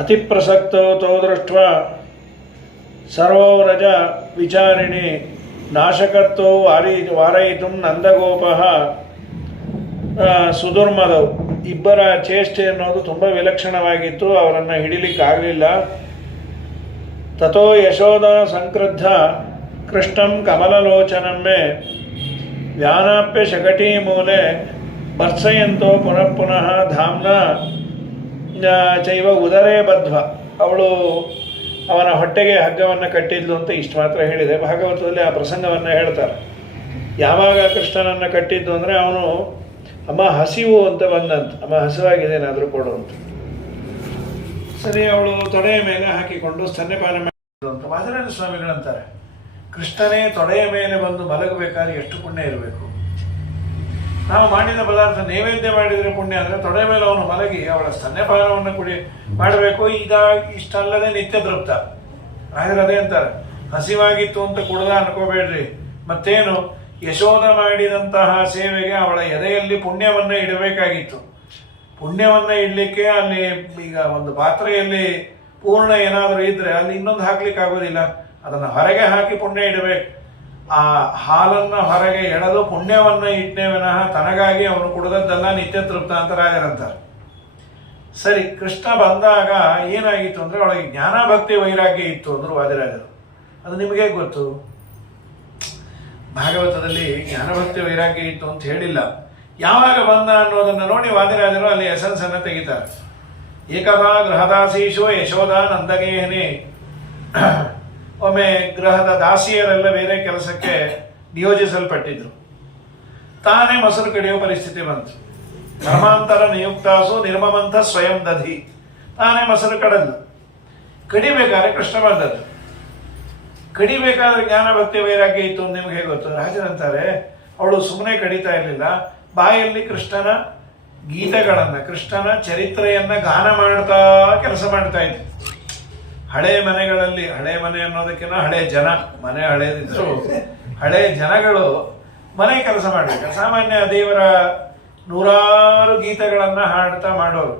ಅತಿಪ್ರಸಕ್ತೋ ತೋ ದೃಷ್ಟ್ವಾ ಸರ್ವವ್ರಜ ವಿಚಾರಿಣಿ ನಾಶಕತ್ವೋ ವಾರಯಿತು ನಂದಗೋಪಃ ಸುದುರ್ಮದವು. ಇಬ್ಬರ ಚೇಷ್ಟೆ ಅನ್ನೋದು ತುಂಬ ವಿಲಕ್ಷಣವಾಗಿತ್ತು, ಅವರನ್ನು ಹಿಡಿಲಿಕ್ಕಾಗಲಿಲ್ಲ. ತಥೋ ಯಶೋಧ ಸಂಕ್ರುದ್ಧ ಕೃಷ್ಣಂ ಕಮಲಲೋಚನಮ್ಮೆ ವ್ಯಾನಾಪ್ಯ ಶಕಟೀ ಮೂಲೆ ಭರ್ತ್ಸಯಂತೋ ಪುನಃ ಪುನಃ ಧಾಮ್ನ ಚೈವ ಉದರೇ ಬದ್ಧ್ವ. ಅವಳು ಅವನ ಹೊಟ್ಟೆಗೆ ಹಗ್ಗವನ್ನು ಕಟ್ಟಿದ್ಲು ಅಂತ ಇಷ್ಟು ಮಾತ್ರ ಹೇಳಿದೆ. ಭಾಗವತದಲ್ಲಿ ಆ ಪ್ರಸಂಗವನ್ನು ಹೇಳ್ತಾರೆ. ಯಾವಾಗ ಕೃಷ್ಣನನ್ನು ಕಟ್ಟಿದ್ದು ಅಂದರೆ ಅವನು ಅಮ್ಮ ಹಸಿವು ಅಂತ ಬಂದಂತ, ಅಮ್ಮ ಹಸಿವಾಗಿದೆ ಏನಾದರೂ ಕೊಡು ಅಂತ. ಸರಿ, ಅವಳು ತೊಡೆಯ ಮೇಲೆ ಹಾಕಿಕೊಂಡು ಸ್ತನ್ಯಪಾನ ಮಾಡಿದ್ದು ಅಂತ ವಾದಿರಾಜ ಸ್ವಾಮಿಗಳಂತಾರೆ. ಕೃಷ್ಣನೇ ತೊಡೆಯ ಮೇಲೆ ಬಂದು ಮಲಗಬೇಕಾದ್ರೆ ಎಷ್ಟು ಪುಣ್ಯ ಇರಬೇಕು. ನಾವು ಮಾಡಿದ ಪದಾರ್ಥ ನೈವೇದ್ಯ ಮಾಡಿದರೆ ಪುಣ್ಯ ಅಂದರೆ ತೊಡೆಯ ಮೇಲೆ ಅವನು ಮಲಗಿ ಅವಳ ಸ್ತನ್ಯಪಾನವನ್ನು ಮಾಡಬೇಕು. ಇಷ್ಟಲ್ಲದೆ ನಿತ್ಯ ತೃಪ್ತ. ಆದರೆ ಅದೇ ಅಂತಾರೆ, ಹಸಿವಾಗಿತ್ತು ಅಂತ ಕುಡ್ದ ಅನ್ಕೋಬೇಡ್ರಿ. ಮತ್ತೇನು, ಯಶೋಧ ಮಾಡಿದಂತಹ ಸೇವೆಗೆ ಅವಳ ಎದೆಯಲ್ಲಿ ಪುಣ್ಯವನ್ನು ಇಡಬೇಕಾಗಿತ್ತು. ಪುಣ್ಯವನ್ನು ಇಡಲಿಕ್ಕೆ ಅಲ್ಲಿ ಈಗ ಒಂದು ಪಾತ್ರೆಯಲ್ಲಿ ಪೂರ್ಣ ಏನಾದರೂ ಇದ್ದರೆ ಅಲ್ಲಿ ಇನ್ನೊಂದು ಹಾಕ್ಲಿಕ್ಕೆ ಆಗೋದಿಲ್ಲ. ಅದನ್ನು ಹೊರಗೆ ಹಾಕಿ ಪುಣ್ಯ ಇಡಬೇಕು. ಆ ಹಾಲನ್ನು ಹೊರಗೆ ಎಳೆದು ಪುಣ್ಯವನ್ನು ಇಟ್ಟನೆ ವಿನಃ ತನಗಾಗಿ ಅವನು ಕುಡಿದದ್ದೆಲ್ಲ ನಿತ್ಯ ತೃಪ್ತ ಅಂತ ರಾಜರಂತಾರೆ. ಸರಿ, ಕೃಷ್ಣ ಬಂದಾಗ ಏನಾಗಿತ್ತು ಅಂದರೆ ಅವಳಿಗೆ ಜ್ಞಾನ ಭಕ್ತಿ ವೈರಾಗ್ಯ ಇತ್ತು ಅಂದರು ವಾದಿರಾಜರು. ಅದು ನಿಮಗೆ ಗೊತ್ತು. ಭಾಗವತದಲ್ಲಿ ಜ್ಞಾನಭಕ್ತಿ ವೈರಾಗ್ಯ ಇತ್ತು ಅಂತ ಹೇಳಿಲ್ಲ. ಯಾವಾಗ ಬಂದ ಅನ್ನೋದನ್ನು ನೋಡಿ ವಾದಿರಾಜರು ಅಲ್ಲಿ ಎಸೆನ್ಸ್ ಅನ್ನು ತೆಗಿತಾರೆ. ಏಕದಾ ಗೃಹದಾಸೀಶೋ ಯಶೋಧ ನಂದಗೇಹನೆ. ಒಮ್ಮೆ ಗೃಹದ ದಾಸಿಯರೆಲ್ಲ ಬೇರೆ ಕೆಲಸಕ್ಕೆ ನಿಯೋಜಿಸಲ್ಪಟ್ಟಿದ್ರು. ತಾನೇ ಮೊಸರು ಕಡಿಯೋ ಪರಿಸ್ಥಿತಿ ಬಂತು. ಧರ್ಮಾಂತರ ನಿಯುಕ್ತಾಸು ನಿರ್ಮಮಂಥ ಸ್ವಯಂ ದಧಿ. ತಾನೇ ಮೊಸರು ಕಡಲು. ಕಡಿಬೇಕಾದ್ರೆ ಕೃಷ್ಣ ಬಂದದ್ದು. ಕಡಿಬೇಕಾದ್ರೆ ಜ್ಞಾನ ಭಕ್ತಿ ವೈರಾಗ್ಯ ಇತ್ತು ಅಂತ ನಿಮಗೆ ಗೊತ್ತು. ರಾಜರಂತಾರೆ, ಅವಳು ಸುಮ್ಮನೆ ಕಡಿತಾ ಇರಲಿಲ್ಲ. ಬಾಯಲ್ಲಿ ಕೃಷ್ಣನ ಗೀತೆಗಳನ್ನು, ಕೃಷ್ಣನ ಚರಿತ್ರೆಯನ್ನ ಗಾನ ಮಾಡ್ತಾ ಕೆಲಸ ಮಾಡ್ತಾ ಇದ್ದೆ. ಹಳೆ ಮನೆಗಳಲ್ಲಿ, ಹಳೆ ಮನೆ ಅನ್ನೋದಕ್ಕಿಂತ ಹಳೆ ಜನ, ಮನೆ ಹಳೇದಿದ್ರು ಹಳೆ ಜನಗಳು ಮನೆ ಕೆಲಸ ಮಾಡಬೇಕು. ಸಾಮಾನ್ಯ ದೇವರ ನೂರಾರು ಗೀತೆಗಳನ್ನು ಹಾಡ್ತಾ ಮಾಡೋರು.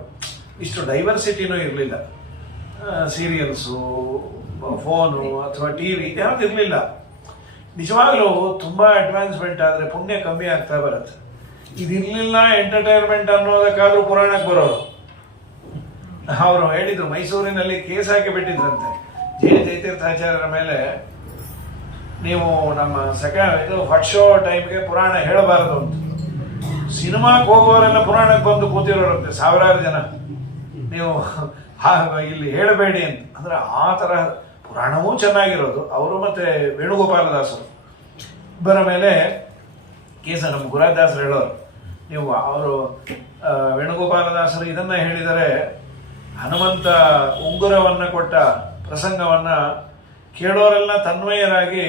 ಇಷ್ಟು ಡೈವರ್ಸಿಟಿನೂ ಇರಲಿಲ್ಲ. ಸೀರಿಯಲ್ಸು, ಫೋನು ಅಥವಾ ಟಿ ವಿ ಯಾವ್ದು ಇರಲಿಲ್ಲ. ನಿಜವಾಗ್ಲೂ ತುಂಬ ಅಡ್ವಾನ್ಸ್ಮೆಂಟ್ ಆದರೆ ಪುಣ್ಯ ಕಮ್ಮಿ ಆಗ್ತಾ ಬರುತ್ತೆ. ಇದಿರಲಿಲ್ಲ ಎಂಟರ್ಟೈನ್ಮೆಂಟ್ ಅನ್ನೋದಕ್ಕಾದ್ರೂ ಪುರಾಣಕ್ಕೆ ಬರೋರು. ಅವರು ಹೇಳಿದ್ರು, ಮೈಸೂರಿನಲ್ಲಿ ಕೇಸ್ ಹಾಕಿ ಬಿಟ್ಟಿದ್ರಂತೆ ಜಯತೀರ್ಥಾಚಾರ್ಯರ ಮೇಲೆ, ನೀವು ನಮ್ಮ ಇದು ಫಟ್ ಶೋ ಟೈಮ್ಗೆ ಪುರಾಣ ಹೇಳಬಾರದು ಅಂತ. ಸಿನಿಮಾಕ್ಕೆ ಹೋಗುವವರೆಲ್ಲ ಪುರಾಣಕ್ಕೆ ಬಂದು ಕೂತಿರೋರಂತೆ ಸಾವಿರಾರು ಜನ. ನೀವು ಇಲ್ಲಿ ಹೇಳಬೇಡಿ ಅಂತ. ಅಂದ್ರೆ ಆ ತರಹ ಪುರಾಣವೂ ಚೆನ್ನಾಗಿರೋದು. ಅವರು ಮತ್ತೆ ವೇಣುಗೋಪಾಲದಾಸರು ಇಬ್ಬರ ಮೇಲೆ ಕೇಸ. ನಮ್ಮ ಗುರುದಾಸರು ಹೇಳೋರು, ನೀವು ಅವರು ವೇಣುಗೋಪಾಲದಾಸರು ಇದನ್ನ ಹೇಳಿದರೆ, ಹನುಮಂತ ಉಂಗುರವನ್ನು ಕೊಟ್ಟ ಪ್ರಸಂಗವನ್ನ ಕೇಳೋರೆಲ್ಲ ತನ್ಮಯರಾಗಿ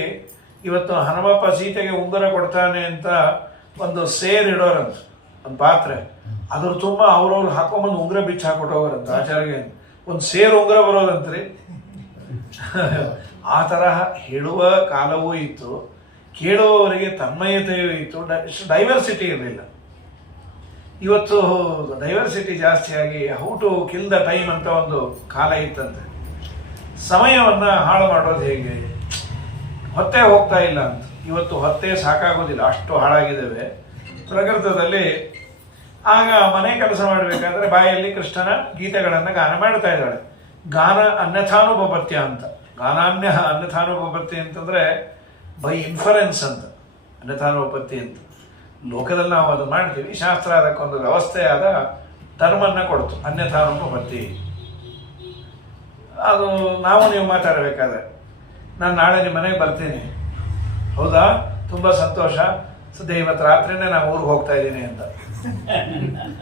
ಇವತ್ತು ಹನುಮಪ್ಪ ಸೀತೆಗೆ ಉಂಗುರ ಕೊಡ್ತಾನೆ ಅಂತ ಒಂದು ಸೇರ್ ಇಡೋರಂತ, ಒಂದು ಪಾತ್ರೆ. ಅದ್ರ ತುಂಬ ಅವ್ರವ್ರು ಹಾಕೊಂಬಂದು ಉಂಗುರ ಬಿಚ್ಚಿ ಹಾಕೊಟ್ಟೋಗ್ರಂತ. ಆಚಾರ್ಯ ಒಂದು ಸೇರು ಉಂಗುರ ಬರೋದಂತ್ರಿ. ಆ ತರಹ ಹೇಳುವ ಕಾಲವೂ ಇತ್ತು, ಕೇಳುವವರಿಗೆ ತನ್ಮಯತೆಯೂ ಇತ್ತು. ಡೈವರ್ಸಿಟಿ ಇರಲಿಲ್ಲ. ಇವತ್ತು ಡೈವರ್ಸಿಟಿ ಜಾಸ್ತಿಯಾಗಿ how to kill the time ಅಂತ ಒಂದು ಕಾಲ ಇತ್ತಂತೆ. ಸಮಯವನ್ನು ಹಾಳು ಮಾಡೋದು ಹೇಗೆ, ಹೊತ್ತೆ ಹೋಗ್ತಾ ಇಲ್ಲ ಅಂತ. ಇವತ್ತು ಹೊತ್ತೆ ಸಾಕಾಗೋದಿಲ್ಲ, ಅಷ್ಟು ಹಾಳಾಗಿದ್ದೇವೆ ಪ್ರಕೃತದಲ್ಲಿ. ಆಗ ಮನೆ ಕೆಲಸ ಮಾಡಬೇಕಾದ್ರೆ ಬಾಯಲ್ಲಿ ಕೃಷ್ಣನ ಗೀತೆಗಳನ್ನು ಗಾನ ಮಾಡ್ತಾ ಇದ್ದಾಳೆ. ಗಾನ ಅನ್ಯಥಾನುಪಪತ್ಯ ಅಂತ. ಅನ್ಯಥಾನುಪಪತ್ತಿ ಅಂತಂದ್ರೆ ಬೈ ಇನ್ಫರೆನ್ಸ್ ಅಂತ ಅನ್ಯಥಾನುಪಪತ್ತಿ ಅಂತ. ಲೋಕದಲ್ಲಿ ನಾವು ಅದು ಮಾಡ್ತೀವಿ. ಶಾಸ್ತ್ರ ಅದಕ್ಕೊಂದು ವ್ಯವಸ್ಥೆಯಾದ ಟರ್ಮನ್ನು ಕೊಡ್ತು, ಅನ್ಯಥಾನುಪಪತ್ತಿ. ಅದು ನಾವು ನೀವು ಮಾತಾಡಬೇಕಾದ್ರೆ, ನಾನು ನಾಳೆ ನಿಮ್ಮ ಮನೆಗೆ ಬರ್ತೀನಿ, ಹೌದಾ, ತುಂಬ ಸಂತೋಷ, ಸದ್ಯ ಇವತ್ತು ರಾತ್ರಿನೇ ನಾನು ಊರಿಗೆ ಹೋಗ್ತಾ ಇದ್ದೀನಿ ಅಂತ.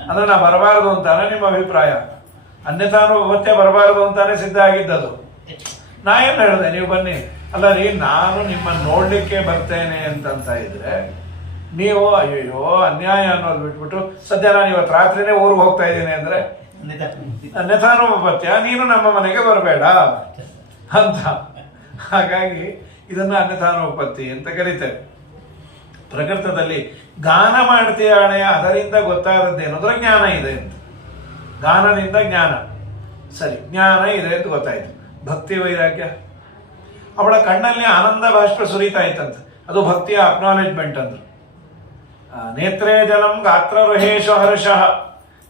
ಅಂದ್ರೆ ನಾ ಬರಬಾರದು ಅಂತಾನೆ ನಿಮ್ಮ ಅಭಿಪ್ರಾಯ. ಅನ್ಯಥಾನುಪಪತ್ಯ ಬರಬಾರದು ಅಂತಾನೆ ಸಿದ್ಧ ಆಗಿದ್ದದು. ನಾ ಏನು ಹೇಳಿದೆ, ನೀವು ಬನ್ನಿ. ಅಲ್ಲ ರೀ, ನಾನು ನಿಮ್ಮನ್ನು ನೋಡ್ಲಿಕ್ಕೆ ಬರ್ತೇನೆ ಅಂತಂತ ಇದ್ರೆ ನೀವು ಅಯ್ಯೋ ಅನ್ಯಾಯ ಅನ್ನೋದು ಬಿಟ್ಬಿಟ್ಟು ಸದ್ಯ ನಾನು ಇವತ್ತು ರಾತ್ರಿನೇ ಊರಿಗೆ ಹೋಗ್ತಾ ಇದ್ದೀನಿ ಅಂದ್ರೆ ಅನ್ಯಥಾನುಪಪತ್ಯ, ನೀನು ನಮ್ಮ ಮನೆಗೆ ಬರಬೇಡ ಅಂತ. ಹಾಗಾಗಿ ಇದನ್ನ ಅನ್ಯಥಾನುಪಪತ್ತಿ ಅಂತ ಕರೀತೇವೆ. ಪ್ರಕೃತದಲ್ಲಿ ಗಾನ ಮಾಡ್ತೀಯಾಣೆ, ಅದರಿಂದ ಗೊತ್ತಾದದ್ದೇನಂದ್ರೆ ಜ್ಞಾನ ಇದೆ ಅಂತ. ಗಾನದಿಂದ ಜ್ಞಾನ. ಸರಿ, ಜ್ಞಾನ ಇದೆ ಅಂತ ಗೊತ್ತಾಯ್ತು. ಭಕ್ತಿ ವೈರಾಗ್ಯ, ಅವಳ ಕಣ್ಣಲ್ಲಿ ಆನಂದ ಬಾಷ್ಪ ಸುರಿತಾ ಇತ್ತಂತೆ, ಅದು ಭಕ್ತಿಯ ಅಕ್ನಾಲೆಜ್ಮೆಂಟ್ ಅಂದ್ರು. ನೇತ್ರೇ ಜಲಂ ಗಾತ್ರ ರುಹೇಶ ಹರ್ಷಃ,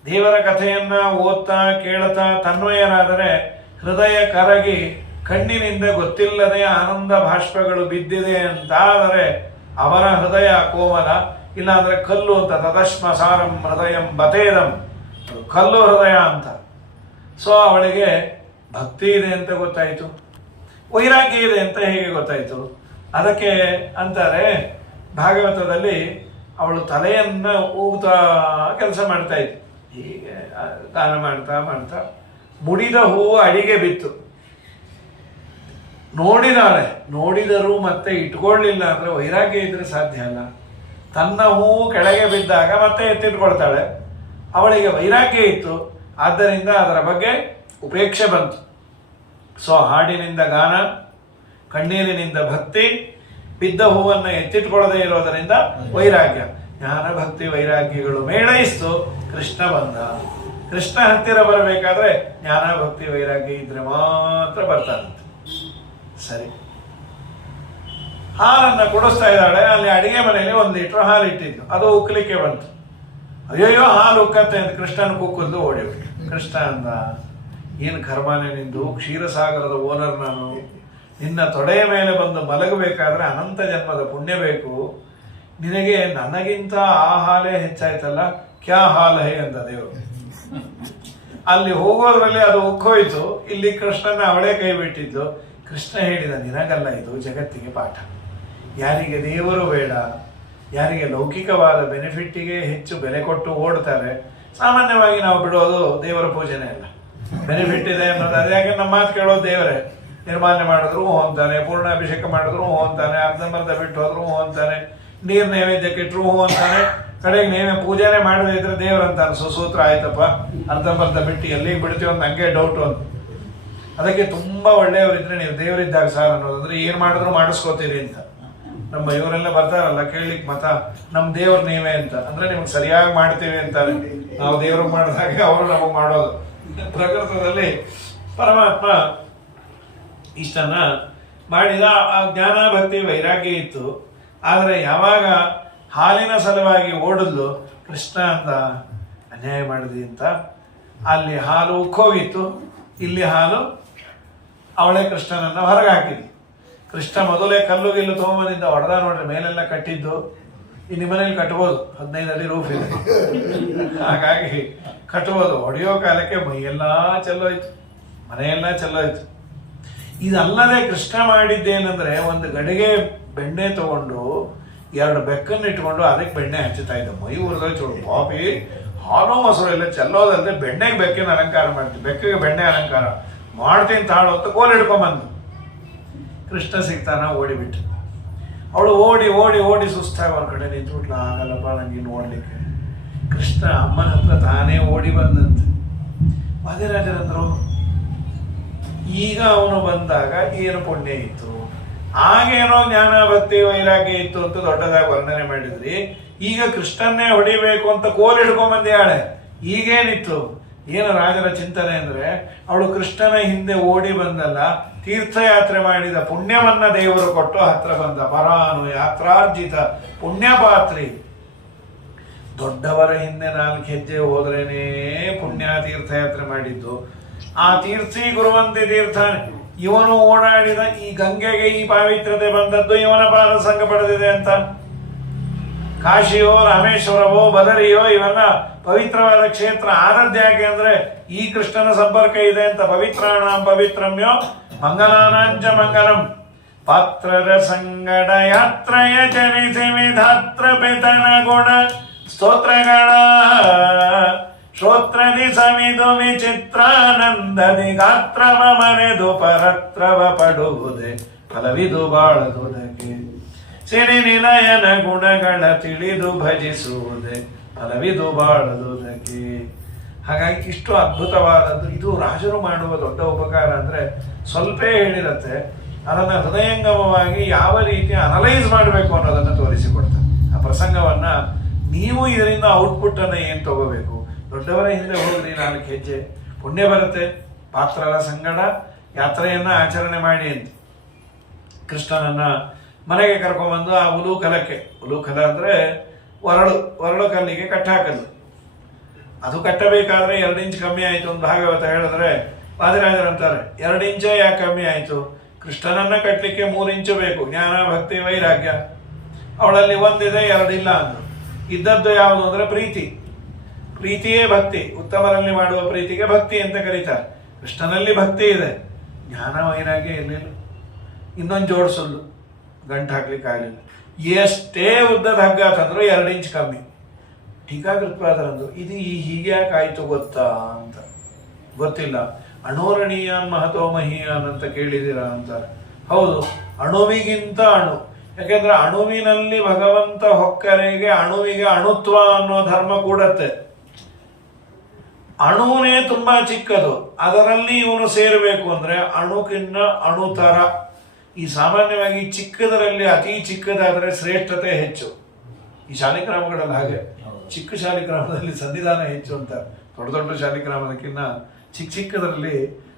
ದೇವರ ಕಥೆಯನ್ನ ಓದ್ತಾ ಕೇಳ್ತಾ ತನ್ಮಯರಾದರೆ ಹೃದಯ ಕರಗಿ ಕಣ್ಣಿನಿಂದ ಗೊತ್ತಿಲ್ಲದೆ ಆನಂದ ಭಾಷ್ಪಗಳು ಬಿದ್ದಿದೆ ಅಂತಾದರೆ ಅವರ ಹೃದಯ ಕೋಮಲ. ಇಲ್ಲಾಂದ್ರೆ ಕಲ್ಲು ಅಂತ, ತದಶ್ಮ ಸಾರಂ ಹೃದಯಂ ಬತೇದಂ, ಕಲ್ಲು ಹೃದಯ ಅಂತ. ಸೊ ಅವಳಿಗೆ ಭಕ್ತಿ ಇದೆ ಅಂತ ಗೊತ್ತಾಯಿತು, ವೈರಾಗ್ಯ ಇದೆ ಅಂತ ಹೇಗೆ ಗೊತ್ತಾಯಿತು? ಅದಕ್ಕೆ ಅಂತಾರೆ ಭಾಗವತದಲ್ಲಿ, ಅವಳು ತಲೆಯನ್ನ ಊಗುತ್ತಾ ಕೆಲಸ ಮಾಡ್ತಾ ಇತ್ತು. ಹೀಗೆ ದಾನ ಮಾಡ್ತಾ ಮಾಡ್ತಾ ಮುಡಿದ ಹೂವು ಅಡಿಗೆ ಬಿತ್ತು. ನೋಡಿದಾಳೆ, ನೋಡಿದರೂ ಮತ್ತೆ ಇಟ್ಕೊಳ್ಳಿಲ್ಲ ಅಂದ್ರೆ ವೈರಾಗ್ಯ ಇದ್ರೆ ಸಾಧ್ಯ ಅಲ್ಲ. ತನ್ನ ಹೂವು ಕೆಳಗೆ ಬಿದ್ದಾಗ ಮತ್ತೆ ಎತ್ತಿಟ್ಕೊಳ್ತಾಳೆ. ಅವಳಿಗೆ ವೈರಾಗ್ಯ ಇತ್ತು, ಆದ್ದರಿಂದ ಅದರ ಬಗ್ಗೆ ಉಪೇಕ್ಷೆ ಬಂತು. ಸೊ ಹಾಡಿನಿಂದ ಗಾನ, ಕಣ್ಣೀರಿನಿಂದ ಭಕ್ತಿ, ಬಿದ್ದ ಹೂವನ್ನು ಎತ್ತಿಟ್ಕೊಳ್ಳದೆ ಇರೋದರಿಂದ ವೈರಾಗ್ಯ. ಜ್ಞಾನ ಭಕ್ತಿ ವೈರಾಗ್ಯಗಳು ಮೇಳೈಸ್ತು, ಕೃಷ್ಣ ಬಂದ. ಕೃಷ್ಣ ಹತ್ತಿರ ಬರಬೇಕಾದ್ರೆ ಜ್ಞಾನ ಭಕ್ತಿ ವೈರಾಗ್ಯ ಇದ್ರೆ ಮಾತ್ರ ಬರ್ತಾರಂತೆ. ಸರಿ, ಹಾಲನ್ನ ಕುಡಿಸ್ತಾ ಇದ್ದಾಳೆ. ಅಲ್ಲಿ ಅಡಿಗೆ ಮನೆಯಲ್ಲಿ 1 ಲೀಟರ್ ಹಾಲು ಇಟ್ಟಿದ್ದು, ಅದು ಉಕ್ಕಲಿಕ್ಕೆ ಬಂತು. ಅಯ್ಯಯ್ಯೋ ಹಾಲು ಉಕ್ಕತ್ತೆ ಅಂತ ಕೃಷ್ಣನ ಕುಕ್ಕದ್ದು ಓಡಿಬಿಟ್ಟು. ಕೃಷ್ಣ ಅಂದ, ಏನು ಕರ್ಮಾನೆ ನಿಂದು, ಕ್ಷೀರಸಾಗರದ ಓನರ್ ನಾನು, ನಿನ್ನ ತೊಡೆಯ ಮೇಲೆ ಬಂದು ಮಲಗಬೇಕಾದ್ರೆ ಅನಂತ ಜನ್ಮದ ಪುಣ್ಯ ಬೇಕು. ನಿನಗೆ ನನಗಿಂತ ಆ ಹಾಲೇ ಹೆಚ್ಚಾಯ್ತಲ್ಲ, ಕ್ಯಾ ಹಾಲ್ ಹೇ ಅಂತ ದೇವರು. ಅಲ್ಲಿ ಹೋಗೋದ್ರಲ್ಲಿ ಅದು ಉಕ್ಕೋಯ್ತು, ಇಲ್ಲಿ ಕೃಷ್ಣನ ಅವಳೇ ಕೈ ಬಿಟ್ಟಿದ್ದು. ಕೃಷ್ಣ ಹೇಳಿದ, ನಿನಗಲ್ಲ, ಇದು ಜಗತ್ತಿಗೆ ಪಾಠ. ಯಾರಿಗೆ ದೇವರು ಬೇಡ, ಯಾರಿಗೆ ಲೌಕಿಕವಾದ ಬೆನಿಫಿಟ್ಟಿಗೆ ಹೆಚ್ಚು ಬೆಲೆ ಕೊಟ್ಟು ಓಡ್ತಾರೆ, ಸಾಮಾನ್ಯವಾಗಿ ನಾವು ಬಿಡೋದು ದೇವರ ಪೂಜೆನೇ ಅಲ್ಲ. ಬೆನಿಫಿಟ್ ಇದೆ ಅನ್ನೋದು ಅದ್ಯಾಕೆ ನಮ್ಮ ಮಾತು ಕೇಳೋದು ದೇವರೇ. ನಿರ್ಮಾಲ್ಯ ಮಾಡಿದ್ರು ಅಂತಾನೆ, ಪೂರ್ಣಾಭಿಷೇಕ ಮಾಡಿದ್ರು ಅಂತಾನೆ, ಅರ್ಧಂಬರ್ಧ ಬಿಟ್ಟು ಹೋದ್ರು ಅಂತಾನೆ, ನೀರ್ ನೈವೇದ್ಯಕ್ಕೆ ಇಟ್ರು ಅಂತಾನೆ, ಕಡೆಗೆ ನೀವೇ ಪೂಜೆನೇ ಮಾಡದೇ ಇದ್ರೆ ದೇವರಂತಾನೆ. ಸುಸೂತ್ರ ಆಯ್ತಪ್ಪ, ಅರ್ಧಂಬರ್ಧ ಬಿಟ್ಟು ಎಲ್ಲಿಗೆ ಬಿಡ್ತೀವಿ ಅಂತ ನಂಗೆ ಡೌಟು ಅಂತ. ಅದಕ್ಕೆ ತುಂಬಾ ಒಳ್ಳೆಯವರಿದ್ರೆ ನೀವು ದೇವರಿದ್ದಾಗ ಸಾರ್ ಅನ್ನೋದಂದ್ರೆ ಏನ್ ಮಾಡಿದ್ರು ಮಾಡಿಸ್ಕೋತೀರಿ ಅಂತ. ನಮ್ಮ ಇವರೆಲ್ಲ ಬರ್ತಾರಲ್ಲ ಕೇಳಲಿಕ್ಕೆ ಮತ, ನಮ್ ದೇವ್ರ ನೀವೇ ಅಂತ ಅಂದ್ರೆ ನಿಮ್ಗೆ ಸರಿಯಾಗಿ ಮಾಡ್ತೀವಿ ಅಂತಾರೆ. ನಾವು ದೇವ್ರಿಗೆ ಮಾಡಿದಾಗೆ ಅವರು ನಮಗ್ ಮಾಡೋದು. ಪ್ರಕೃತದಲ್ಲಿ ಪರಮಾತ್ಮ ಇಷ್ಟನ್ನ ಮಾಡಿದ. ಆ ಜ್ಞಾನ ಭಕ್ತಿ ವೈರಾಗ್ಯ ಇತ್ತು. ಆದರೆ ಯಾವಾಗ ಹಾಲಿನ ಸಲುವಾಗಿ ಓಡಿದ್ಲು, ಕೃಷ್ಣ ಅಂತ ಅನ್ಯಾಯ ಮಾಡಿದಿ ಅಂತ, ಅಲ್ಲಿ ಹಾಲು ಉಕ್ಕೋಗಿತ್ತು, ಇಲ್ಲಿ ಹಾಲು ಅವಳೇ ಕೃಷ್ಣನನ್ನ ಹೊರಗೆ ಹಾಕಿದ್ಲು. ಕೃಷ್ಣ ಮೊದಲೇ ಕಲ್ಲು ಗಿಲ್ಲು ತಗೊಂಬಂದಿದ್ದ, ಹೊಡೆದ ನೋಡ್ರಿ, ಮೇಲೆಲ್ಲ ಕಟ್ಟಿದ್ದು. ಈ ನಿಮ್ಮನೇಲಿ ಕಟ್ಬೋದು, 15 ಅಡಿ ರೂಫ್ ಇದೆ, ಹಾಗಾಗಿ ಕಟ್ಬೋದು. ಹೊಡೆಯೋ ಕಾಲಕ್ಕೆ ಮೈಯೆಲ್ಲ ಚೆಲ್ಲೋಯ್ತು, ಮನೆಯೆಲ್ಲ ಚೆಲ್ಲೋಯ್ತು. ಇದಲ್ಲದೆ ಕೃಷ್ಣ ಮಾಡಿದ್ದೇನೆಂದ್ರೆ, ಒಂದು ಗಡಿಗೆ ಬೆಣ್ಣೆ ತಗೊಂಡು 2 ಬೆಕ್ಕನ್ನು ಇಟ್ಕೊಂಡು ಅದಕ್ಕೆ ಬೆಣ್ಣೆ ಹಚ್ಚುತ್ತಾ ಇದ್ದ. ಮೈ ಉರಿದೋಯ್ತು. ಪಾಪಿ, ಹಾಲು ಮೊಸರು ಎಲ್ಲ ಚೆಲ್ಲೋದಲ್ಲದೆ ಬೆಣ್ಣೆಗೆ ಬೆಕ್ಕಿನ ಅಲಂಕಾರ ಮಾಡ್ತೀವಿ, ಬೆಕ್ಕಿಗೆ ಬೆಣ್ಣೆ ಅಲಂಕಾರ ಮಾಡ್ತೀನಿ ತಾಳು ಅಂತ ಕೋಲ್ ಹಿಡ್ಕೊಂಬಂದು. ಕೃಷ್ಣ ಸಿಗ್ತಾನ, ಓಡಿಬಿಟ್ಟು. ಅವಳು ಓಡಿ ಓಡಿ ಓಡಿ ಸುಸ್ತಾಗಿ ಅವ್ರ ಕಡೆ ನಿಂತ್ಬಿಟ್ಲ. ಆಗಲ್ಲಪ್ಪ ನಂಗೆ ನೋಡ್ಲಿಕ್ಕೆ. ಕೃಷ್ಣ ಅಮ್ಮನ ಹತ್ರ ತಾನೇ ಓಡಿ ಬಂದಂತೆ. ವಾದಿರಾಜರಂದ್ರು, ಈಗ ಅವನು ಬಂದಾಗ ಏನು ಪುಣ್ಯ ಇತ್ತು, ಆಗೇನೋ ಜ್ಞಾನ ಭಕ್ತಿ ವೈರಾಗ್ಯ ಇತ್ತು ಅಂತ ದೊಡ್ಡದಾಗಿ ವರ್ಣನೆ ಮಾಡಿದ್ರಿ. ಈಗ ಕೃಷ್ಣನ್ನೇ ಹೊಡಿಬೇಕು ಅಂತ ಕೋಲ್ ಹಿಡ್ಕೊಂಬಂದ್ಯಾಳೆ. ಈಗೇನಿತ್ತು? ಏನು ರಾಜರ ಚಿಂತನೆ ಅಂದ್ರೆ, ಅವಳು ಕೃಷ್ಣನ ಹಿಂದೆ ಓಡಿ ಬಂದಲ್ಲ, ತೀರ್ಥಯಾತ್ರೆ ಮಾಡಿದ ಪುಣ್ಯವನ್ನ ದೇವರು ಕೊಟ್ಟು ಹತ್ರ ಬಂದ. ಪರಾನು ಯಾತ್ರಾರ್ಜಿತ ಪುಣ್ಯಪಾತ್ರಿ. ದೊಡ್ಡವರ ಹಿಂದೆ 4 ಹೆಜ್ಜೆ ಹೋದ್ರೇನೆ ಪುಣ್ಯ ತೀರ್ಥಯಾತ್ರೆ ಮಾಡಿದ್ದು. ಆ ತೀರ್ಥಿ ಗುರುವಂತಿ ತೀರ್ಥ, ಇವನು ಓಡಾಡಿದ ಈ ಗಂಗೆಗೆ ಈ ಪಾವಿತ್ರತೆ ಬಂದದ್ದು ಇವನ ಪಾದ ಸಂಘ ಪಡೆದಿದೆ ಅಂತ. ಕಾಶಿಯೋ ರಾಮೇಶ್ವರವೋ ಬದರಿಯೋ ಇವೆಲ್ಲ ಪವಿತ್ರವಾದ ಕ್ಷೇತ್ರ. ಆದದ್ದು ಯಾಕೆ ಅಂದ್ರೆ ಈ ಕೃಷ್ಣನ ಸಂಪರ್ಕ ಇದೆ ಅಂತ. ಪವಿತ್ರಾಣಾಂ ಪವಿತ್ರಮ್ಯೋ ಮಂಗಲಾನಾಂಚ ಮಂಗಲಂ. ಪಾತ್ರರ ಸಂಗಡ ಯಾತ್ರಯ ಚರಿಸಿ ವಿಧಾತ್ರ ಪಿತನ ಗುಣ ಸ್ತೋತ್ರಗಳ ಶ್ರೋತ್ರದಿ ಸವಿದು ವಿಚಿತ್ರಾನಂದದಿ ಗಾತ್ರವ ಮರೆದು ಪರತ್ರವ ಪಡುವುದೇ ಫಲವಿದು ಬಾಳದುದಕ್ಕೆ. ಸಿರಿ ನಿಲಯನ ಗುಣಗಳ ತಿಳಿದು ಭಜಿಸುವುದೇ ಫಲವಿದು ಬಾಳದುದಕ್ಕೆ. ಹಾಗಾಗಿ ಇಷ್ಟು ಅದ್ಭುತವಾದದ್ದು. ಇದು ರಾಜರು ಮಾಡುವ ದೊಡ್ಡ ಉಪಕಾರ ಅಂದ್ರೆ ಸ್ವಲ್ಪ ಹೇಳಿರತ್ತೆ, ಅದನ್ನ ಹೃದಯಂಗಮವಾಗಿ ಯಾವ ರೀತಿ ಅನಲೈಸ್ ಮಾಡಬೇಕು ಅನ್ನೋದನ್ನ ತೋರಿಸಿಕೊಡ್ತಾರೆ. ಆ ಪ್ರಸಂಗವನ್ನ ನೀವು ಇದರಿಂದ ಔಟ್ಪುಟ್ ಅನ್ನ ಏನ್ ತಗೋಬೇಕು. ದೊಡ್ಡವರ ಹಿಂದೆ ಹೋಗ್ರಿ 4 ಹೆಜ್ಜೆ, ಪುಣ್ಯ ಬರುತ್ತೆ. ಪಾತ್ರರ ಸಂಗಡ ಯಾತ್ರೆಯನ್ನ ಆಚರಣೆ ಮಾಡಿ ಅಂತ ಕೃಷ್ಣನನ್ನ ಮನೆಗೆ ಕರ್ಕೊಂಡ್ಬಂದು ಆ ಉಲೂಕಲಕ್ಕೆ, ಉಲೂಕಲ ಅಂದ್ರೆ ಒರಳು ಕಲ್ಲಿಗೆ ಕಟ್ಟಾಕಲ್ಲು, ಅದು ಕಟ್ಟಬೇಕಾದ್ರೆ 2 ಇಂಚ್ ಕಮ್ಮಿ ಆಯ್ತು ಅಂತ ಭಾಗವತ ಹೇಳಿದ್ರೆ ವಾದಿರಾಜರಂತಾರೆ 2 ಇಂಚೇ ಯಾಕೆ ಕಮ್ಮಿ ಆಯ್ತು, ಕೃಷ್ಣನನ್ನ ಕಟ್ಟಲಿಕ್ಕೆ 3 ಇಂಚು ಬೇಕು, ಜ್ಞಾನ ಭಕ್ತಿ ವೈರಾಗ್ಯ, ಅವಳಲ್ಲಿ 1 ಇದೆ 2 ಇಲ್ಲ ಅಂದ್ರು. ಇದ್ದದ್ದು ಯಾವುದು ಅಂದ್ರೆ ಪ್ರೀತಿಯೇ ಭಕ್ತಿ, ಉತ್ತಮರಲ್ಲಿ ಮಾಡುವ ಪ್ರೀತಿಗೆ ಭಕ್ತಿ ಅಂತ ಕರೀತಾರೆ. ಕೃಷ್ಣನಲ್ಲಿ ಭಕ್ತಿ ಇದೆ, ಜ್ಞಾನ ವೈರಾಗ್ಯ ಇರಲಿಲ್ಲ. ಇನ್ನೊಂದು ಜೋಡಿಸಲು ಗಂಟು ಹಾಕ್ಲಿಕ್ಕೆ ಆಗಲಿಲ್ಲ. ಎಷ್ಟೇ ಉದ್ದದ ಹಗ್ಗ ತಂದ್ರು 2 ಇಂಚ್ ಕಮ್ಮಿ. ಟೀಕಾಕೃತ್ಪಾದರಂದು ಇದು ಹೀಗೆ ಯಾಕೆ ಆಯ್ತು ಗೊತ್ತಾ ಅಂತ. ಗೊತ್ತಿಲ್ಲ. ಅಣೋರಣೀಯಾನ್ ಮಹತೋ ಮಹೀಯಾನ್ ಅಂತ ಕೇಳಿದ್ದೀರಾ ಅಂತಾರೆ. ಹೌದು, ಅಣುವಿಗಿಂತ ಅಣು. ಯಾಕೆಂದ್ರೆ ಅಣುವಿನಲ್ಲಿ ಭಗವಂತ ಹೊಕ್ಕರೆಗೆ ಅಣುವಿಗೆ ಅಣುತ್ವ ಅನ್ನೋ ಧರ್ಮ ಕೂಡತ್ತೆ. ಅಣುನೇ ತುಂಬಾ ಚಿಕ್ಕದು, ಅದರಲ್ಲಿ ಇವನು ಸೇರಬೇಕು ಅಂದ್ರೆ ಅಣುಕಿನ್ನ ಅಣುತರ. ಈ ಸಾಮಾನ್ಯವಾಗಿ ಚಿಕ್ಕದರಲ್ಲಿ ಅತಿ ಚಿಕ್ಕದಾದರೆ ಶ್ರೇಷ್ಠತೆ ಹೆಚ್ಚು. ಈ ಶಾಲಿಗ್ರಾಮಗಳಲ್ಲಿ ಹಾಗೆ, ಚಿಕ್ಕ ಶಾಲಿಗ್ರಾಮದಲ್ಲಿ ಸನ್ನಿಧಾನ ಹೆಚ್ಚು ಅಂತಾರೆ. ದೊಡ್ಡ ಶಾಲಿಗ್ರಾಮದಕ್ಕಿಂತ ಚಿಕ್ಕದರಲ್ಲಿ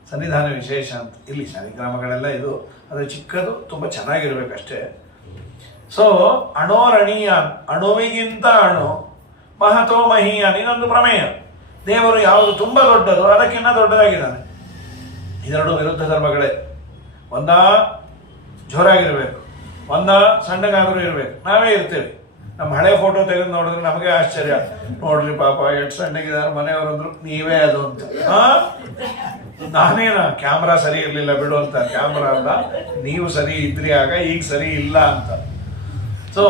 ಸನ್ನಿಧಾನ ವಿಶೇಷ ಅಂತ. ಇಲ್ಲಿ ಶಾಲಿಗ್ರಾಮಗಳೆಲ್ಲ ಇದು, ಅದು ಚಿಕ್ಕದು, ತುಂಬ ಚೆನ್ನಾಗಿರ್ಬೇಕಷ್ಟೇ. ಸೊ ಅಣೋರಣೀಯಾನ್, ಅಣುವಿಗಿಂತ ಅಣು, ಮಹತೋ ಮಹೀಯಾನ್ ಇನ್ನೊಂದು ಪ್ರಮೇಯ. ದೇವರು ಯಾವುದು ತುಂಬಾ ದೊಡ್ಡದು ಅದಕ್ಕಿಂತ ದೊಡ್ಡದಾಗಿದ್ದಾನೆ. ಇದೆರಡು ವಿರುದ್ಧ ಧರ್ಮಗಳೇ. ಒಂದ ಜೋರಾಗಿರ್ಬೇಕು, ಒಂದ ಸಣ್ಣಗಾದರೂ ಇರ್ಬೇಕು. ನಾವೇ ಇರ್ತೇವೆ. ನಮ್ಮ ಹಳೆ ಫೋಟೋ ತೆಗೆದು ನೋಡಿದ್ರೆ ನಮಗೆ ಆಶ್ಚರ್ಯ, ನೋಡ್ರಿ ಪಾಪ ಎಷ್ಟು ಸಣ್ಣಗಿದ್ದಾರೆ, ಮನೆಯವರಂದ್ರು ನೀವೇ ಅದು ಅಂತ. ನಾನೇನ ಕ್ಯಾಮ್ರಾ ಸರಿ ಇರ್ಲಿಲ್ಲ ಬಿಡು ಅಂತ. ಕ್ಯಾಮ್ರಾ ಅಲ್ಲ, ನೀವು ಸರಿ ಇದ್ರಿ ಆಗ, ಈಗ ಸರಿ ಇಲ್ಲ ಅಂತ. ಸೊ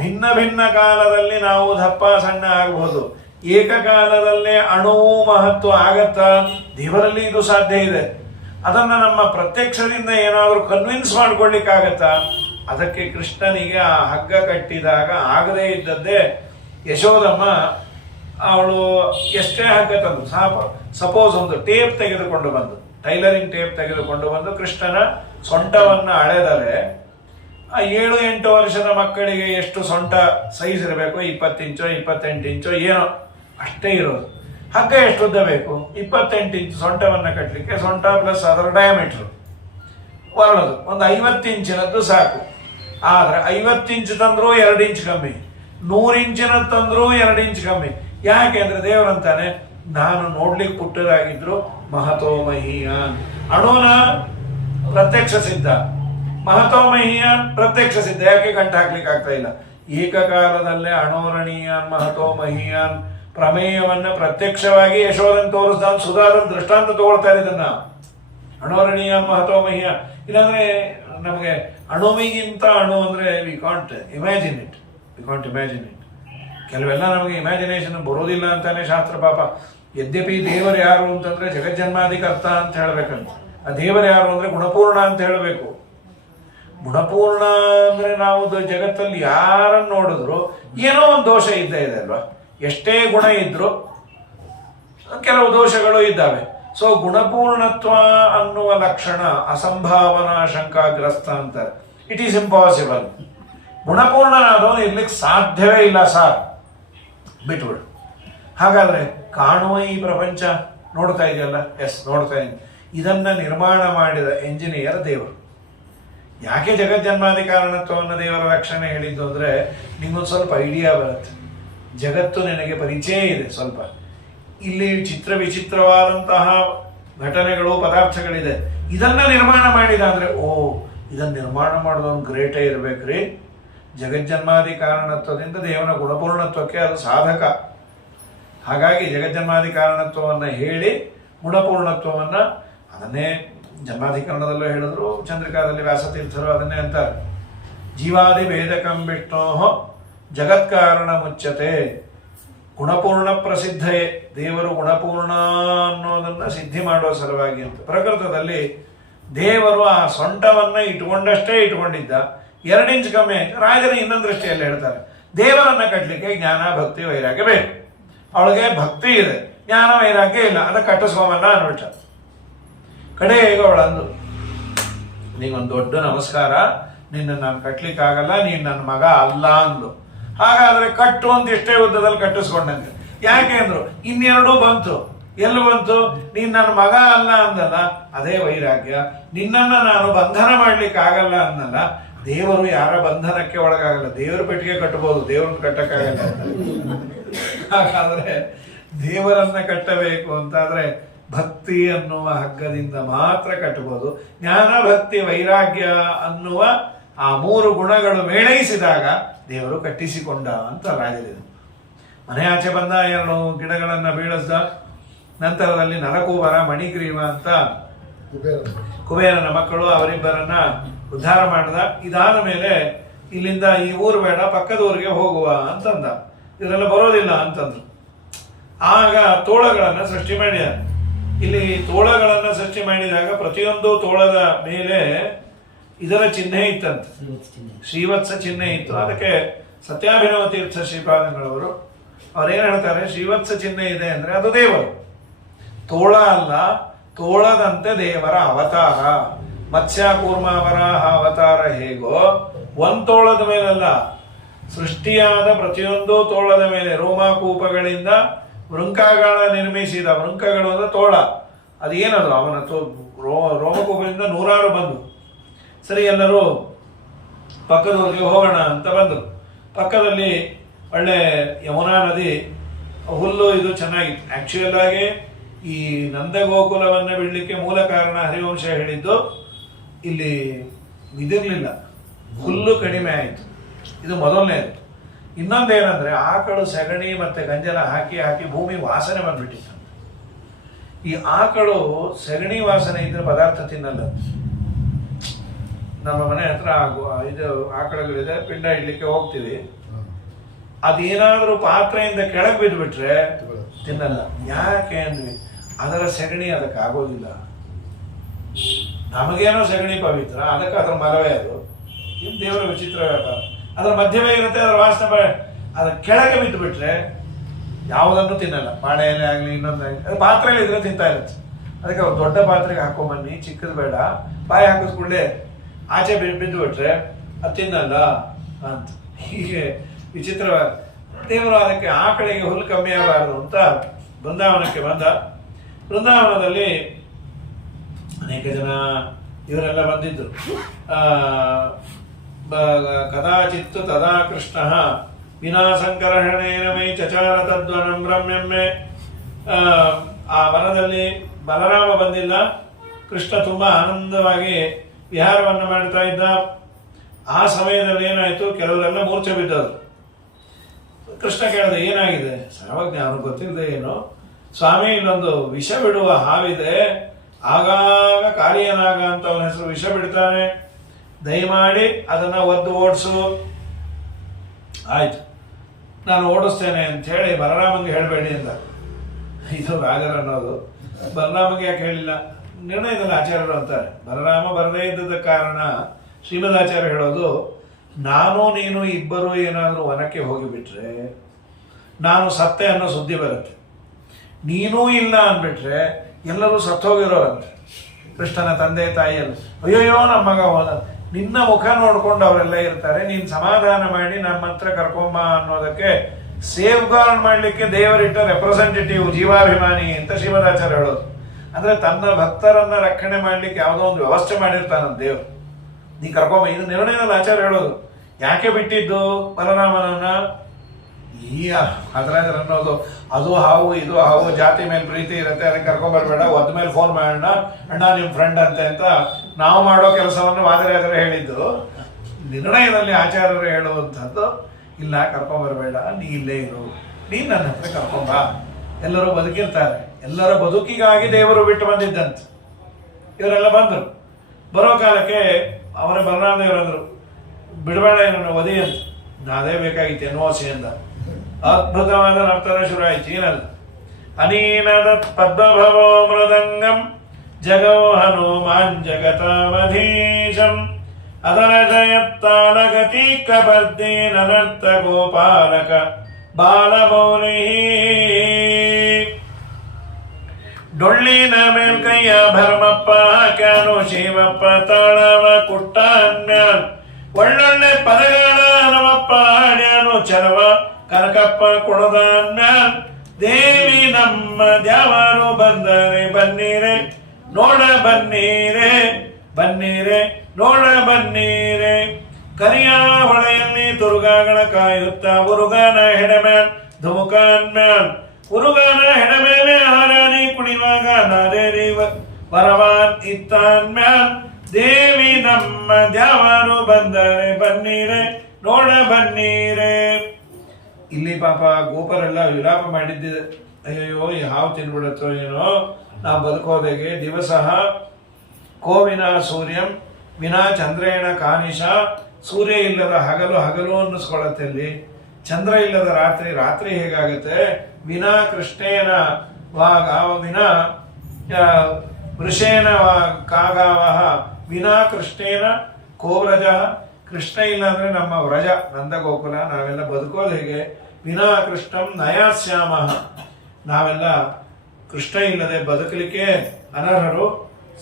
ಭಿನ್ನ ಭಿನ್ನ ಕಾಲದಲ್ಲಿ ನಾವು ದಪ್ಪ ಸಣ್ಣ ಆಗಬಹುದು. ಏಕಕಾಲದಲ್ಲೇ ಅಣುವು ಮಹತ್ವ ಆಗತ್ತಾ? ದೇವರಲ್ಲಿ ಇದು ಸಾಧ್ಯ ಇದೆ. ಅದನ್ನ ನಮ್ಮ ಪ್ರತ್ಯಕ್ಷದಿಂದ ಏನಾದರೂ ಕನ್ವಿನ್ಸ್ ಮಾಡ್ಕೊಳ್ಳಿಕ್ಕಾಗತ್ತಾ? ಅದಕ್ಕೆ ಕೃಷ್ಣನಿಗೆ ಆ ಹಗ್ಗ ಕಟ್ಟಿದಾಗ ಆಗದೇ ಇದ್ದದ್ದೇ ಯಶೋದಮ್ಮ ಅವಳು ಎಷ್ಟೇ ಹಗ್ಗ ತಂದು, ಸಪೋಸ್ ಒಂದು ಟೇಪ್ ತೆಗೆದುಕೊಂಡು ಬಂದು, ಟೈಲರಿಂಗ್ ಟೇಪ್ ತೆಗೆದುಕೊಂಡು ಬಂದು ಕೃಷ್ಣನ ಸೊಂಟವನ್ನ ಅಳೆದರೆ ಆ 7-8 ವರ್ಷದ ಮಕ್ಕಳಿಗೆ ಎಷ್ಟು ಸೊಂಟ ಸೈಜ್ ಇರಬೇಕು, 20 ಇಂಚೋ 28 ಇಂಚೋ ಏನೋ ಅಷ್ಟೇ ಇರೋದು. ಹಗ್ಗ ಎಷ್ಟು ಉದ್ದ ಬೇಕು? 28 ಇಂಚು ಸೊಂಟವನ್ನ ಕಟ್ಟಲಿಕ್ಕೆ. ಸೊಂಟ ಪ್ಲಸ್ ಅದರ ಡಯಾಮೀಟರ್ ಹೊರಳದು ಒಂದು 50 ಇಂಚಿನದ್ದು ಸಾಕು. ಆದ್ರೆ 50 ಇಂಚು ತಂದ್ರು 2 ಇಂಚ್ ಕಮ್ಮಿ, 100 ಇಂಚಿನ ತಂದ್ರು 2 ಇಂಚ್ ಕಮ್ಮಿ. ಯಾಕೆ ಅಂದ್ರೆ ದೇವರಂತಾನೆ, ನಾನು ನೋಡ್ಲಿಕ್ಕೆ ಪುಟ್ಟದಾಗಿದ್ರು ಮಹತೋ ಮಹೀಯಾನ್. ಅಣುನ ಪ್ರತ್ಯಕ್ಷ ಸಿದ್ಧ, ಮಹತೋ ಮಹೀಯಾನ್ ಪ್ರತ್ಯಕ್ಷ ಸಿದ್ಧ. ಯಾಕೆ ಗಂಟು ಹಾಕ್ಲಿಕ್ಕೆ ಆಗ್ತಾ ಇಲ್ಲ? ಏಕಕಾಲದಲ್ಲೇ ಅಣೋರಣೀಯಾನ್ ಮಹತೋ ಮಹೀಯಾನ್ ಪ್ರಮೇಯವನ್ನ ಪ್ರತ್ಯಕ್ಷವಾಗಿ ಯಶೋಧನ್ ತೋರಿಸ್ತಾನ್. ಸುಧಾರನ್ ದೃಷ್ಟಾಂತ ತಗೊಳ್ತಾ ಇದನ್ನ ಅಣೋರಣೀಯಾನ್ ಮಹತೋ ಮಹೀಯಾನ್. ಇಲ್ಲಾಂದ್ರೆ ನಮಗೆ ಅಣುವಿಗಿಂತ ಅಣು ಅಂದ್ರೆ ವಿ ಕಾಂಟ್ ಇಮ್ಯಾಜಿನ್ ಇಟ್. ಕೆಲವೆಲ್ಲ ನಮಗೆ ಇಮ್ಯಾಜಿನೇಷನ್ ಬರೋದಿಲ್ಲ ಅಂತಾನೆ ಶಾಸ್ತ್ರ ಪಾಪ. ಯದ್ಯಪಿ ದೇವರು ಯಾರು ಅಂತಂದ್ರೆ ಜಗಜ್ಜನ್ಮಾಧಿಕರ್ತ ಅಂತ ಹೇಳ್ಬೇಕಂತ. ಆ ದೇವರು ಯಾರು ಅಂದ್ರೆ ಗುಣಪೂರ್ಣ ಅಂತ ಹೇಳಬೇಕು. ಗುಣಪೂರ್ಣ ಅಂದ್ರೆ ನಾವು ಜಗತ್ತಲ್ಲಿ ಯಾರನ್ನು ನೋಡಿದ್ರು ಏನೋ ಒಂದು ದೋಷ ಇದ್ದೇ ಇದೆ ಅಲ್ವಾ? ಎಷ್ಟೇ ಗುಣ ಇದ್ರು ಕೆಲವು ದೋಷಗಳು ಇದ್ದಾವೆ. ಸೊ ಗುಣಪೂರ್ಣತ್ವ ಅನ್ನುವ ಲಕ್ಷಣ ಅಸಂಭಾವನಾ ಶಂಕಾಗ್ರಸ್ತ ಅಂತಾರೆ. It is impossible. ಗುಣಪೂರ್ಣನಾದವನು ಇರ್ಲಿಕ್ಕೆ ಸಾಧ್ಯವೇ ಇಲ್ಲ ಸಾರ್, ಬಿಟ್ಬಿಡು. ಹಾಗಾದ್ರೆ ಕಾಣುವ ಈ ಪ್ರಪಂಚ ನೋಡ್ತಾ ಇದೆಯಲ್ಲ? ಎಸ್, ನೋಡ್ತಾ ಇದ್ದೀನಿ. ಇದನ್ನ ನಿರ್ಮಾಣ ಮಾಡಿದ ಎಂಜಿನಿಯರ್ ದೇವರು. ಯಾಕೆ ಜಗಜ್ಜನ್ಮಾದಿ ಕಾರಣತ್ವವನ್ನು ದೇವರ ರಕ್ಷಣೆ ಹೇಳಿದ್ದು ಅಂದ್ರೆ ನಿಮ್ಗೊಂದು ಸ್ವಲ್ಪ ಐಡಿಯಾ ಬರುತ್ತೆ. ಜಗತ್ತು ನಿನಗೆ ಪರಿಚಯ ಇದೆ ಸ್ವಲ್ಪ. ಇಲ್ಲಿ ಚಿತ್ರ ವಿಚಿತ್ರವಾದಂತಹ ಘಟನೆಗಳು ಪದಾರ್ಥಗಳಿದೆ. ಇದನ್ನ ನಿರ್ಮಾಣ ಮಾಡಿದ ಅಂದ್ರೆ ಓ, ಇದನ್ನ ನಿರ್ಮಾಣ ಮಾಡೋದೊಂದು ಗ್ರೇಟೇ ಇರ್ಬೇಕ್ರಿ. ಜಗಜ್ಜನ್ಮಾದಿ ಕಾರಣತ್ವದಿಂದ ದೇವನ ಗುಣಪೂರ್ಣತ್ವಕ್ಕೆ ಅದು ಸಾಧಕ. ಹಾಗಾಗಿ ಜಗಜ್ಜನ್ಮಾದಿ ಕಾರಣತ್ವವನ್ನ ಹೇಳಿ ಗುಣಪೂರ್ಣತ್ವವನ್ನ, ಅದನ್ನೇ ಜನ್ಮಾಧಿಕರಣದಲ್ಲೂ ಹೇಳಿದ್ರು, ಚಂದ್ರಿಕಾದಲ್ಲಿ ವ್ಯಾಸತೀರ್ಥರು ಅದನ್ನೇ ಅಂತಾರೆ. ಜೀವಾದಿ ಭೇದಕಂ ವಿಷ್ಣೋ ಜಗತ್ಕಾರಣ ಮುಚ್ಚತೆ. ಗುಣಪೂರ್ಣ ಪ್ರಸಿದ್ಧಯೇ, ದೇವರು ಗುಣಪೂರ್ಣ ಅನ್ನೋದನ್ನ ಸಿದ್ಧಿ ಮಾಡುವ ಸಲುವಾಗಿ ಅಂತ. ಪ್ರಕೃತದಲ್ಲಿ ದೇವರು ಆ ಸೊಂಟವನ್ನ ಇಟ್ಕೊಂಡಷ್ಟೇ ಇಟ್ಕೊಂಡಿದ್ದ, 2 ಇಂಚ್ ಕಮ್ಮಿ ಆಯ್ತು. ರಾಜನ ಇನ್ನೊಂದು ದೃಷ್ಟಿಯಲ್ಲಿ ಹೇಳ್ತಾರೆ, ದೇವರನ್ನ ಕಟ್ಟಲಿಕ್ಕೆ ಜ್ಞಾನ ಭಕ್ತಿ ವೈರಾಗ್ಯ ಬೇಕು. ಅವಳಿಗೆ ಭಕ್ತಿ ಇದೆ, ಜ್ಞಾನ ವೈರಾಗ್ಯ ಇಲ್ಲ, ಅದಕ್ಕೆ ಕಟ್ಟಿಸ್ಕೊಂಬಲ್ಲ ಅನ್ಬಿಟ್ಟ. ಕಡೆಗೆ ಅವಳಂದು, ನೀಗೊಂದು ದೊಡ್ಡ ನಮಸ್ಕಾರ, ನಿನ್ನ ನಾನು ಕಟ್ಲಿಕ್ಕಾಗಲ್ಲ, ನೀನು ನನ್ನ ಮಗ ಅಲ್ಲ ಅಂದ್ಲು. ಹಾಗಾದ್ರೆ ಕಟ್ಟು ಅಂತ ಇಷ್ಟೇ ಉದ್ದದಲ್ಲಿ ಕಟ್ಟಿಸ್ಕೊಂಡಂತೆ. ಯಾಕೆ ಅಂದ್ರು, ಇನ್ನೆರಡೂ ಬಂತು. ಎಲ್ಲಿ ಬಂತು? ನೀನ್ ನನ್ನ ಮಗ ಅಲ್ಲ ಅಂದಲ್ಲ, ಅದೇ ವೈರಾಗ್ಯ. ನಿನ್ನನ್ನ ನಾನು ಬಂಧನ ಮಾಡ್ಲಿಕ್ಕೆ ಆಗಲ್ಲ ಅಂದಲ್ಲ, ದೇವರು ಯಾರ ಬಂಧನಕ್ಕೆ ಒಳಗಾಗಲ್ಲ. ದೇವರ ಪೆಟ್ಟಿಗೆ ಕಟ್ಟಬಹುದು, ದೇವರನ್ನ ಕಟ್ಟಕ್ಕಾಗಲ್ಲ. ಹಾಗಾದ್ರೆ ದೇವರನ್ನ ಕಟ್ಟಬೇಕು ಅಂತಾದ್ರೆ ಭಕ್ತಿ ಅನ್ನುವ ಹಗ್ಗದಿಂದ ಮಾತ್ರ ಕಟ್ಟಬಹುದು. ಜ್ಞಾನ, ಭಕ್ತಿ, ವೈರಾಗ್ಯ ಅನ್ನುವ ಆ 3 ಗುಣಗಳು ಮೇಳೈಸಿದಾಗ ದೇವರು ಕಟ್ಟಿಸಿಕೊಂಡ ಅಂತ ರಾಜರಿದು. ಮನೆ ಆಚೆ ಬಂದ 2 ಗಿಡಗಳನ್ನ ಬೀಳಿಸ್ದ. ನಂತರದಲ್ಲಿ ನರಕೂಬರ, ಮಣಿಗ್ರೀವ ಅಂತ ಕುಬೇರನ ಮಕ್ಕಳು, ಅವರಿಬ್ಬರನ್ನ ಉದ್ಧಾರ ಮಾಡಿದ. ಇದಾದ ಮೇಲೆ ಇಲ್ಲಿಂದ ಈ ಊರು ಬೇಡ, ಪಕ್ಕದ ಊರಿಗೆ ಹೋಗುವ ಅಂತಂದ. ಇವರೆಲ್ಲ ಬರೋದಿಲ್ಲ ಅಂತಂದ್ರು. ಆಗ ತೋಳಗಳನ್ನ ಸೃಷ್ಟಿ ಮಾಡಿದ. ಇಲ್ಲಿ ತೋಳಗಳನ್ನ ಸೃಷ್ಟಿ ಮಾಡಿದಾಗ ಪ್ರತಿಯೊಂದು ತೋಳದ ಮೇಲೆ ಇದರ ಚಿಹ್ನೆ ಇತ್ತಂತೆ, ಶ್ರೀವತ್ಸ ಚಿಹ್ನೆ ಇತ್ತು. ಅದಕ್ಕೆ ಸತ್ಯಾಭಿನವ ತೀರ್ಥ ಶ್ರೀಪಾದಂಗಳವರು ಅವ್ರೇನ್ ಹೇಳ್ತಾರೆ, ಶ್ರೀವತ್ಸ ಚಿಹ್ನೆ ಇದೆ ಅಂದ್ರೆ ಅದು ದೇವರು, ತೋಳ ಅಲ್ಲ, ತೋಳದಂತೆ ದೇವರ ಅವತಾರ. ಮತ್ಸ್ಯ ಕೂರ್ಮ ವರಾಹ ಅವತಾರ ಹೇಗೋ ಒಂದ್ ತೋಳದ ಮೇಲಲ್ಲ, ಸೃಷ್ಟಿಯಾದ ಪ್ರತಿಯೊಂದು ತೋಳದ ಮೇಲೆ ರೋಮಾಕೂಪಗಳಿಂದ ವೃಂಕಗಳ ನಿರ್ಮಿಸಿದ, ವೃಂಕಗಳು ಅಂದ್ರೆ ತೋಳ, ಅದೇನದು ಅವನ ರೋಮಕೂಪದಿಂದ 100 ಬಂದು. ಸರಿ, ಎಲ್ಲರೂ ಪಕ್ಕದವರಿಗೆ ಹೋಗೋಣ ಅಂತ ಬಂದರು. ಪಕ್ಕದಲ್ಲಿ ಒಳ್ಳೆ ಯಮುನಾ ನದಿ, ಹುಲ್ಲು ಇದು ಚೆನ್ನಾಗಿತ್ತು. ಆಕ್ಚುಯಲ್ ಆಗಿ ಈ ನಂದಗೋಕುಲವನ್ನ ಬಿಡ್ಲಿಕ್ಕೆ ಮೂಲ ಕಾರಣ ಹರಿವಂಶ ಹೇಳಿದ್ದು, ಇಲ್ಲಿ ಇದಿರ್ಲಿಲ್ಲ, ಹುಲ್ಲು ಕಡಿಮೆ ಆಯಿತು. ಇದು ಮೊದಲನೇದು. ಇನ್ನೊಂದೇನಂದ್ರೆ ಆಕಳು ಸಗಣಿ ಮತ್ತೆ ಗಂಜಲ ಹಾಕಿ ಹಾಕಿ ಭೂಮಿ ವಾಸನೆ ಬಂದ್ಬಿಟ್ಟಿತ್ತು. ಈ ಆಕಳು ಸಗಣಿ ವಾಸನೆ ಇದ್ರೆ ಪದಾರ್ಥ ತಿನ್ನಲ್ಲ. ನಮ್ಮ ಮನೆ ಹತ್ರ ಇದು ಆಕಳುಗಳಿದೆ, ಪಿಂಡ ಇಡ್ಲಿಕ್ಕೆ ಹೋಗ್ತೀವಿ, ಅದೇನಾದ್ರೂ ಪಾತ್ರೆಯಿಂದ ಕೆಳಗೆ ಬಿದ್ದುಬಿಟ್ರೆ ತಿನ್ನಲ್ಲ. ಯಾಕೆ ಅಂದ್ವಿ, ಅದರ ಸಗಣಿ ಅದಕ್ಕೆ ಆಗೋದಿಲ್ಲ. ನಮಗೇನೋ ಸಗಣಿ ಪವಿತ್ರ, ಅದಕ್ಕೆ ಅದರ ಮಲವೇ ಅದು. ಇದು ದೇವರ ವಿಚಿತ್ರ ವ್ಯಾಪಾರ. ಅದರ ಮಧ್ಯವೇ ಇರುತ್ತೆ, ಅದರ ವಾಸನೆ ಅದ್ರ ಕೆಳಗೆ ಬಿದ್ದು ಬಿಟ್ರೆ ಯಾವುದನ್ನು ತಿನ್ನಲ್ಲ. ಬಾಳೆ ಎಲೆ ಆಗಲಿ ಇನ್ನೊಂದಾಗಲಿ, ಅದು ಪಾತ್ರೆಯಲ್ಲಿ ಇದ್ರೆ ತಿಂತಾ ಇರುತ್ತೆ. ಅದಕ್ಕೆ ಅವ್ರು ದೊಡ್ಡ ಪಾತ್ರೆಗೆ ಹಾಕೊಂಬನ್ನಿ, ಚಿಕ್ಕದು ಬೇಡ, ಬಾಯಿ ಹಾಕಿಸ್ಕೊಳ್ಳೆ, ಆಚೆ ಬಿದ್ದು ಬಿಟ್ರೆ ಅದು ತಿನ್ನಲ್ಲ ಅಂತ. ಹೀಗೆ ವಿಚಿತ್ರವಾದ ದೇವರು ಅದಕ್ಕೆ ಆ ಕಡೆಗೆ ಹುಲ್ಲು ಕಮ್ಮಿ ಆಗಬಾರದು ಅಂತ ಬೃಂದಾವನಕ್ಕೆ ಬಂದ. ಬೃಂದಾವನದಲ್ಲಿ ಅನೇಕ ಜನ ಇವರೆಲ್ಲ ಬಂದಿದ್ರು. ಕದಾಚಿತ್ತು ತದಾ ಕೃಷ್ಣ ವಿನಾ ಸಂಕರ್ಷಣೇನ ಮೈ ಚಚಾರ ತದ್ವನಂ ರಮ್ಯಮ್ಮೆ. ಆ ವನದಲ್ಲಿ ಬಲರಾಮ ಬಂದಿಲ್ಲ, ಕೃಷ್ಣ ತುಂಬಾ ಆನಂದವಾಗಿ ವಿಹಾರವನ್ನು ಮಾಡ್ತಾ ಇದ್ದ. ಆ ಸಮಯದಲ್ಲಿ ಏನಾಯ್ತು, ಕೆಲವರೆಲ್ಲ ಮೂರ್ಛೆ ಬಿದ್ದವರು. ಕೃಷ್ಣ ಕೇಳಿದ, ಏನಾಗಿದೆ? ಸರ್ವಜ್ಞ, ಅವನು ಗೊತ್ತಿಲ್ಲದೆ ಏನು, ಸ್ವಾಮಿ ಇಲ್ಲೊಂದು ವಿಷ ಬಿಡುವ ಹಾವಿದೆ, ಆಗಾಗ ಕಾಳಿಯನಾಗ ಅಂತ ಅವನ ಹೆಸರು ವಿಷ ಬಿಡ್ತಾನೆ, ದಯಮಾಡಿ ಅದನ್ನ ಒದ್ದು ಓಡಿಸು. ಆಯ್ತು, ನಾನು ಓಡಿಸ್ತೇನೆ ಅಂತ ಹೇಳಿ ಬಲರಾಮಂಗೆ ಹೇಳಬೇಡಿ ಅಂತ. ಇದು ರಾಜರ ಅನ್ನೋದು. ಬಲರಾಮಗೆ ಯಾಕೆ ಹೇಳಿಲ್ಲ? ನಿರ್ಣಯದಲ್ಲಿ ಆಚಾರ್ಯರು ಅಂತಾರೆ, ಬಲರಾಮ ಬರದೇ ಇದ್ದದ ಕಾರಣ ಶ್ರೀಮದಾಚಾರ್ಯ ಹೇಳೋದು, ನಾನು ನೀನು ಇಬ್ಬರು ಏನಾದರೂ ವನಕ್ಕೆ ಹೋಗಿಬಿಟ್ರೆ ನಾನು ಸತ್ತೆ ಅನ್ನೋ ಸುದ್ದಿ ಬರುತ್ತೆ. ನೀನೂ ಇಲ್ಲ ಅಂದ್ಬಿಟ್ರೆ ಎಲ್ಲರೂ ಸತ್ತೋಗಿರೋರಂತೆ. ಕೃಷ್ಣನ ತಂದೆ ತಾಯಿಯಲ್ಲಿ ಅಯ್ಯೋಯ್ಯೋ ನಮ್ಮ ಮಗ ಹೋದ, ನಿನ್ನ ಮುಖ ನೋಡ್ಕೊಂಡು ಅವರೆಲ್ಲ ಇರ್ತಾರೆ, ನೀನ್ ಸಮಾಧಾನ ಮಾಡಿ ನಮ್ಮ ಹತ್ರ ಕರ್ಕೊಂಬ ಅನ್ನೋದಕ್ಕೆ ಸೇಫ್ ಗಾರ್ಡ್ ಮಾಡ್ಲಿಕ್ಕೆ ದೇವರಿಟ್ಟ ರೆಪ್ರೆಸೆಂಟೇಟಿವ್ ಜೀವಾಭಿಮಾನಿ ಅಂತ ಶ್ರೀಮದಾಚಾರ್ಯ ಹೇಳೋದು. ಅಂದ್ರೆ ತನ್ನ ಭಕ್ತರನ್ನ ರಕ್ಷಣೆ ಮಾಡ್ಲಿಕ್ಕೆ ಯಾವುದೋ ಒಂದು ವ್ಯವಸ್ಥೆ ಮಾಡಿರ್ತಾನ ದೇವರು, ನೀ ಕರ್ಕೊಂಬ. ಇದು ನಿರ್ಣಯದಲ್ಲಿ ಆಚಾರ್ಯ ಹೇಳೋದು. ಯಾಕೆ ಬಿಟ್ಟಿದ್ದು ಬಲರಾಮನನ್ನ? ಈ ಅದರಾಜರ ಅನ್ನೋದು, ಅದು ಹಾವು ಇದು ಹಾವು, ಜಾತಿ ಮೇಲೆ ಪ್ರೀತಿ ಇರುತ್ತೆ, ಅದಕ್ಕೆ ಕರ್ಕೊಂಡ್ಬರ್ಬೇಡ, ಒದ್ದ ಮೇಲೆ ಫೋನ್ ಮಾಡೋಣ, ಅಣ್ಣ ನಿಮ್ಮ ಫ್ರೆಂಡ್ ಅಂತೆ ಅಂತ ನಾವು ಮಾಡೋ ಕೆಲಸವನ್ನು ವಾದರಾಜರು ಹೇಳಿದ್ದು. ನಿರ್ಣಯದಲ್ಲಿ ಆಚಾರ್ಯರು ಹೇಳುವಂಥದ್ದು, ಇಲ್ಲ ಕರ್ಕೊಂಡ್ಬರ್ಬೇಡ, ನೀ ಇಲ್ಲೇ ಇರು, ನೀನ್ ನನ್ನ ಹತ್ರ ಕರ್ಕೊಂಬ. ಎಲ್ಲರೂ ಬದುಕಿರ್ತಾರೆ, ಎಲ್ಲರ ಬದುಕಿಗಾಗಿ ದೇವರು ಬಿಟ್ಟು ಬಂದಿದ್ದಂತೆ. ಇವರೆಲ್ಲ ಬಂದರು. ಬರೋ ಕಾಲಕ್ಕೆ ಅವರ ಬಲರಾಮ ದೇವರಂದ್ರು, ಬಿಡಬೇಡ ಏನನ್ನು ಒದಿ ಅಂತ. ಅದೇ ಬೇಕಾಗಿತ್ತು ಎನ್ನುವಸೆಯಿಂದ ಅದ್ಭುತವಾದ ನರ್ತನ ಶುರು ಆಯ್ತು. ಏನಲ್ಲ, ಅನೀನದ ಪದ್ಮಭವೋ ಮೃದಂಗಂ ಜಗೋ ಹನುಮಾನ್ ಜಗತಾಮಧೀಶಂ ಅದರ ಜಯತ್ತಾಲಗತಿ ಕಬರ್ದಿ ನನರ್ಥ ಗೋಪಾಲಕ ಬಾಲಮೌನಿ. ಡೊಳ್ಳಿನ ಮೇಲ್ಕೈಯ ಭರಮಪ್ಪ ಹಾಕ್ಯಾನು ಶಿವಪ್ಪ ತಾಳವ ಕುಟ್ಟ ಅನ್ಮ್ಯಾನ್ ಒಳ್ಳೊಳ್ಳೆ ಪದಗಳ ನಮ್ಮಪ್ಪ ಹಾಡ್ಯಾನು ಚರವ ಕನಕಪ್ಪ ಕೊಡದ ಅನ್ಮ್ಯಾನ್ ದೇವಿ ನಮ್ಮ ದ್ಯಾವರು ಬಂದರೆ ಬನ್ನೀರೆ ನೋಡ ಬನ್ನೀರೆ ಬನ್ನೀರೆ ನೋಡ ಬನ್ನೀರೆ. ಕರಿಯ ಹೊಳೆಯಲ್ಲಿ ತುರುಗಾಗಳ ಕಾಯುತ್ತ ಉರುಗಾನ ಹೆಡಮ್ಯಾನ್ ಧುಮುಕಾನ್ ಮ್ಯಾನ್ ಉರುಗಾನ ಹೆಡ ಮೇಲೆ ಹಾರಾಡಿ ಕುಣಿವಾಗ ನಾರೇರಿ ವರವಾನ್ ಇತ್ತಾನ್ ಮ್ಯಾನ್. ದೇವಿ ನಮ್ಮ ದ್ಯಾವರು ಬಂದರೆ ಬನ್ನೀರೆ ನೋಡ ಬನ್ನೀರೆ. ಇಲ್ಲಿ ಪಾಪ ಗೋಪರೆಲ್ಲ ವಿಲಾಪ ಮಾಡಿದ್ದ, ಅಯ್ಯೋ ಹಾವು ತಿನ್ಬಿಡತ್ತೋ ಏನೋ, ನಾವು ಬದುಕೋದೆಗೆ ದಿವಸ ಕೋವಿನ ಸೂರ್ಯಂ ವಿನಾ ಚಂದ್ರೇಣ ಕಾನಿಶ. ಸೂರ್ಯ ಇಲ್ಲದ ಹಗಲು ಹಗಲು ಅನ್ನಿಸ್ಕೊಳತ್ತೆ, ಅಲ್ಲಿ ಚಂದ್ರ ಇಲ್ಲದ ರಾತ್ರಿ ರಾತ್ರಿ ಹೇಗಾಗತ್ತೆ. ವಿನಾ ಕೃಷ್ಣೇನ ವಿನಾ ವೃಷೇನ ಕಾಗಾವ ವಿನಾ ಕೃಷ್ಣೇನ ಕೋವ್ರಜ. ಕೃಷ್ಣ ಇಲ್ಲ ಅಂದ್ರೆ ನಮ್ಮ ವ್ರಜ ನಂದಗೋಕುಲ ನಾವೆಲ್ಲ ಬದುಕೋದು ಹೇಗೆ. ವಿನಾ ಕೃಷ್ಣಂ ನಯಾಸ್ಯಾಮ, ನಾವೆಲ್ಲ ಕೃಷ್ಣ ಇಲ್ಲದೆ ಬದುಕಲಿಕ್ಕೆ ಅನರ್ಹರು,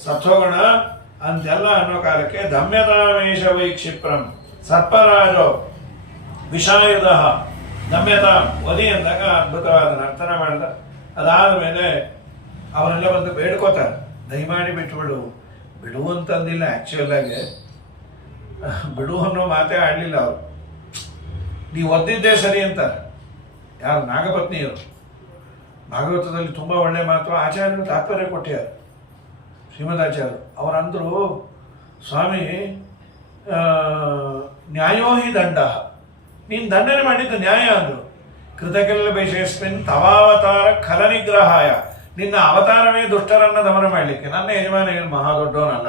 ಸತ್ವಗುಣ ಅಂತೆಲ್ಲ ಅನ್ನೋ ಕಾಲಕ್ಕೆ ದಮ್ಯತಾಮೇಶ ವೈಕ್ಷಿಪ್ರಂ ಸರ್ಪರಾಜೋ ವಿಷಾಯುಧ ದಮ್ಯತಾ ವದಿ ಅಂದಾಗ ಅದ್ಭುತವಾದ ನರ್ತನ ಮಾಡಿದ. ಅದಾದ ಮೇಲೆ ಅವರೆಲ್ಲ ಬಂದು ಬೇಡ್ಕೋತಾರೆ, ದಯಮಾಡಿ ಬಿಟ್ಬಿಡು. ಬಿಡು ಅಂತಂದಿಲ್ಲ, ಆಕ್ಚುಯಲ್ ಆಗಿ ಬಿಡು ಅನ್ನೋ ಮಾತೇ ಆಡಲಿಲ್ಲ ಅವರು. ನೀವು ಒದ್ದಿದ್ದೇ ಸರಿ ಅಂತಾರೆ ಯಾರು, ನಾಗಪತ್ನಿಯರು. ಭಾಗವತದಲ್ಲಿ ತುಂಬ ಒಳ್ಳೆ ಮಾತು ಆಚಾರ್ಯರು ತಾತ್ಪರ್ಯ ಕೊಟ್ಟಿದ್ದಾರೆ, ಶ್ರೀಮದಾಚಾರ್ಯರು. ಅವರಂದರು, ಸ್ವಾಮಿ ನ್ಯಾಯೋ ಹಿ ದಂಡ, ನೀನು ದಂಡನೆ ಮಾಡಿದ್ದು ನ್ಯಾಯ ಅಂದರು. ಕೃತಕೆಲ್ಲ ಬೇಷಸ್ಮಿನ್ ತವಾವತಾರ ಖಲ ನಿಗ್ರಹಾಯ, ನಿನ್ನ ಅವತಾರವೇ ದುಷ್ಟರನ್ನ ದಮನ ಮಾಡಲಿಕ್ಕೆ. ನನ್ನ ಯಜಮಾನ ಏನು ಮಹಾ ದೊಡ್ಡವನಲ್ಲ,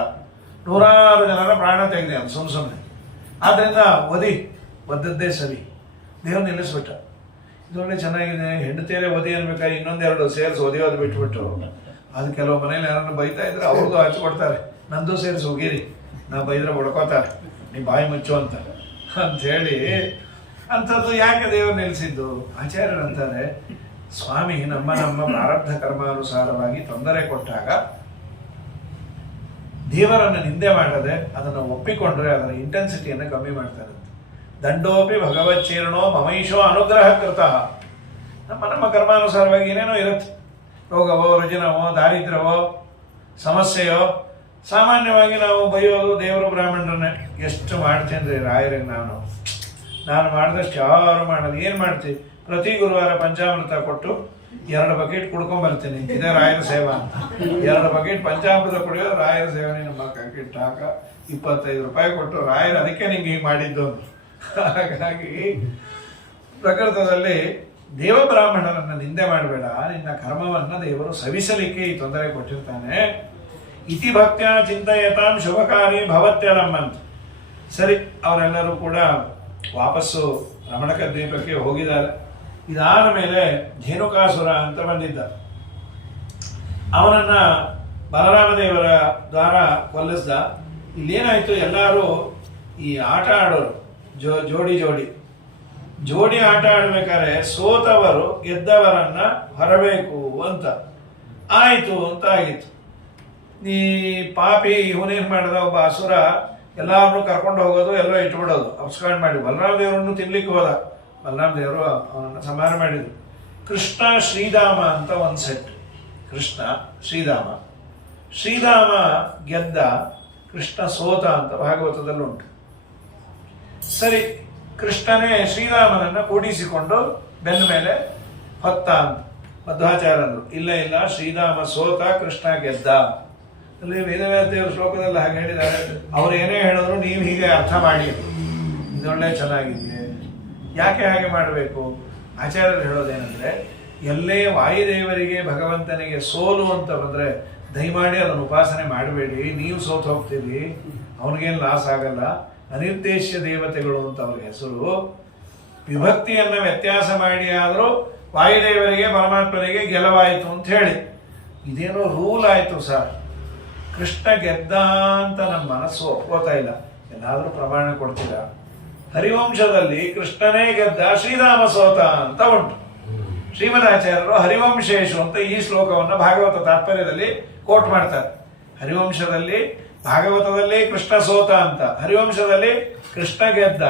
ನೂರಾರು ಜನರ ಪ್ರಾಣ ತೆಗೆದೆ ಅಂತ ಸುಮ್ಮನೆ. ಆದ್ದರಿಂದ ಒದ್ದದ್ದೇ ಸರಿ, ದೇವ್ರು ನಿಲ್ಲಿಸ್ಬಿಟ್ಟ. ಇದೊಳ್ಳೆ ಚೆನ್ನಾಗಿದೆ, ಹೆಂಡತಿಯರೇ ಒದಿ ಅನ್ಬೇಕಾದ್ರೆ ಇನ್ನೊಂದೆರಡು ಸೇರಿಸಿ ಒದಿಯೋದು ಬಿಟ್ಬಿಟ್ಟು. ಅದು ಕೆಲವು ಮನೇಲಿ ಯಾರನ್ನು ಬೈತಾ ಇದ್ರೆ ಅವ್ರಿಗೂ ಹಚ್ಕೊಡ್ತಾರೆ, ನಂದು ಸೇರಿಸಿ ಹೋಗಿರಿ, ನಾ ಬೈದ್ರೆ ಹೊಡ್ಕೋತಾರೆ, ನೀ ಬಾಯಿ ಮುಚ್ಚು ಅಂತ ಹೇಳಿ. ಅಂಥದ್ದು ಯಾಕೆ ದೇವರು ನಿಲ್ಲಿಸಿದ್ದು? ಆಚಾರ್ಯರು ಅಂತಾರೆ, ಸ್ವಾಮಿ ನಮ್ಮ ಪ್ರಾರಬ್ಧ ಕರ್ಮಾನುಸಾರವಾಗಿ ತೊಂದರೆ ಕೊಟ್ಟಾಗ ದೇವರನ್ನು ನಿಂದೆ ಮಾಡದೆ ಅದನ್ನು ಒಪ್ಪಿಕೊಂಡ್ರೆ ಅದರ ಇಂಟೆನ್ಸಿಟಿಯನ್ನು ಕಮ್ಮಿ ಮಾಡ್ತಾರಂತೆ. ದಂಡೋಪಿ ಭಗವಚ್ಚೀರ್ಣೋ ಮಮೈಷೋ ಅನುಗ್ರಹ ಕೃತ. ನಮ್ಮ ಕರ್ಮಾನುಸಾರವಾಗಿ ಏನೇನೋ ಇರುತ್ತೆ, ರೋಗವೋ ರುಜಿನವೋ ದಾರಿದ್ರ್ಯವೋ ಸಮಸ್ಯೆಯೋ. ಸಾಮಾನ್ಯವಾಗಿ ನಾವು ಬೈಯೋದು ದೇವರು ಬ್ರಾಹ್ಮಣರನ್ನೇ. ಎಷ್ಟು ಮಾಡ್ತೇನ್ರಿ ರಾಯರಿಗೆ, ನಾನು ಮಾಡಿದಷ್ಟು ಯಾರು ಮಾಡೋದು. ಏನು ಮಾಡ್ತೀವಿ? ಪ್ರತಿ ಗುರುವಾರ ಪಂಚಾಮೃತ ಕೊಟ್ಟು 2 ಬಕೆಟ್ ಕುಡ್ಕೊಂಡ್ಬರ್ತೀನಿ, ಇದೇ ರಾಯರ ಸೇವಾ ಅಂತ. 2 ಬಕೆಟ್ ಪಂಚಾಮೃತ ಕುಡಿಯೋದು ರಾಯರ ಸೇವನೆ. ನಮ್ಮ ಬಕೆಟ್ ಹಾಕ 25 ರೂಪಾಯಿ ಕೊಟ್ಟು ರಾಯರು ಅದಕ್ಕೆ ನಿಂಗೆ ಹೀಗೆ ಮಾಡಿದ್ದು ಅಂತ. ಹಾಗಾಗಿ ಪ್ರಕೃತದಲ್ಲಿ ದೇವ ಬ್ರಾಹ್ಮಣರನ್ನು ನಿಂದೆ ಮಾಡಬೇಡ, ನಿನ್ನ ಕರ್ಮವನ್ನು ದೇವರು ಸವಿಸಲಿಕ್ಕೆ ಈ ತೊಂದರೆ ಕೊಟ್ಟಿರ್ತಾನೆ. ಇತಿ ಭಕ್ತ್ಯ ಚಿಂತಯತಾಂ ಶುಭಕಾರಿ ಭವತ್ಯಲಮ್ಮಂತ. ಸರಿ, ಅವರೆಲ್ಲರೂ ಕೂಡ ವಾಪಸ್ಸು ರಮಣಕ ದ್ವೀಪಕ್ಕೆ ಹೋಗಿದ್ದಾರೆ. ಇದಾದ ಮೇಲೆ ಧೇನುಕಾಸುರ ಅಂತ ಬಂದಿದ್ದ, ಅವನನ್ನ ಬಲರಾಮದೇವರ ದ್ವಾರ ಕೊಲ್ಲಿಸ್ದ. ಇಲ್ಲೇನಾಯ್ತು, ಎಲ್ಲರೂ ಈ ಆಟ ಆಡೋರು ಜೋಡಿ ಆಟ ಆಡ್ಬೇಕಾದ್ರೆ ಸೋತವರು ಗೆದ್ದವರನ್ನ ಹೊರಬೇಕು ಅಂತ ಆಯ್ತು ಅಂತ ಆಗಿತ್ತು. ಈ ಪಾಪಿ ಇವನೇನ್ ಮಾಡಿದ, ಒಬ್ಬ ಅಸುರ ಎಲ್ಲಾರನ್ನೂ ಕರ್ಕೊಂಡು ಹೋಗೋದು, ಎಲ್ಲೋ ಇಟ್ಬಿಡೋದು, ಅಪ್ಸ್ಕಾಂಡ್ ಮಾಡಿ. ಬಲರಾಮ ದೇವರನ್ನು ತಿನ್ಲಿಕ್ಕೆ ಹೋದ, ಬಲರಾಮ ದೇವರು ಅವನನ್ನು ಸಂಹಾರ ಮಾಡಿದ್ರು. ಕೃಷ್ಣ ಶ್ರೀಧಾಮ ಅಂತ ಒಂದು ಸೆಟ್. ಕೃಷ್ಣ ಶ್ರೀಧಾಮ ಗೆದ್ದ, ಕೃಷ್ಣ ಸೋತ ಅಂತ ಭಾಗವತದಲ್ಲುಂಟು. ಸರಿ, ಕೃಷ್ಣನೇ ಶ್ರೀರಾಮನನ್ನ ಕೂಡಿಸಿಕೊಂಡು ಬೆನ್ನ ಮೇಲೆ ಹೊತ್ತ ಅಂತ ಮಧ್ವಾಚಾರ್ಯರು. ಇಲ್ಲ, ಶ್ರೀರಾಮ ಸೋತ, ಕೃಷ್ಣ ಗೆದ್ದ. ಅಲ್ಲಿ ವೇದವ್ಯಾಸದೇವರ ಶ್ಲೋಕದಲ್ಲಿ ಹಾಗೆ ಹೇಳಿದ್ದಾರೆ. ಅವ್ರು ಏನೇ ಹೇಳಿದ್ರು ನೀವು ಹೀಗೆ ಅರ್ಥ ಮಾಡಿ, ಇದೊಳ್ಳೆ ಚೆನ್ನಾಗಿದೆ. ಯಾಕೆ ಹಾಗೆ ಮಾಡಬೇಕು? ಆಚಾರ್ಯರು ಹೇಳೋದೇನೆಂದ್ರೆ, ಎಲ್ಲೇ ವಾಯುದೇವರಿಗೆ ಭಗವಂತನಿಗೆ ಸೋಲು ಅಂತ ಬಂದ್ರೆ ದಯಮಾಡಿ ಅದನ್ನು ಉಪಾಸನೆ ಮಾಡಬೇಡಿ, ನೀವು ಸೋತು ಹೋಗ್ತೀರಿ, ಅವನಿಗೇನು ಲಾಸ್ ಆಗಲ್ಲ. ಅನಿರ್ದೇಶ್ಯ ದೇವತೆಗಳು ಅಂತ ಅವ್ರಿಗೆ ಹೆಸರು. ವಿಭಕ್ತಿಯನ್ನು ವ್ಯತ್ಯಾಸ ಮಾಡಿ ಆದರೂ ವಾಯುದೇವರಿಗೆ ಪರಮಾತ್ಮನಿಗೆ ಗೆಲುವಾಯಿತು ಅಂತ ಹೇಳಿ ಇದೇನೋ ರೂಲ್ ಆಯಿತು ಸರ್. ಕೃಷ್ಣ ಗೆದ್ದ ಅಂತ ನಮ್ಮ ಮನಸ್ಸು ಒಪ್ಕೋತಾ ಇಲ್ಲ. ಎಲ್ಲಾದರೂ ಪ್ರಮಾಣ ಕೊಡ್ತೀರಾ? ಹರಿವಂಶದಲ್ಲಿ ಕೃಷ್ಣನೇ ಗೆದ್ದ, ಶ್ರೀರಾಮ ಸೋತ ಅಂತ ಉಂಟು. ಶ್ರೀಮದಾಚಾರ್ಯರು ಹರಿವಂಶೇಶು ಅಂತ ಈ ಶ್ಲೋಕವನ್ನು ಭಾಗವತ ತಾತ್ಪರ್ಯದಲ್ಲಿ ಕೋಟ್ ಮಾಡ್ತಾರೆ. ಹರಿವಂಶದಲ್ಲಿ ಭಾಗವತದಲ್ಲಿ ಕೃಷ್ಣ ಸೋತ ಅಂತ, ಹರಿವಂಶದಲ್ಲಿ ಕೃಷ್ಣ ಗೆದ್ದ,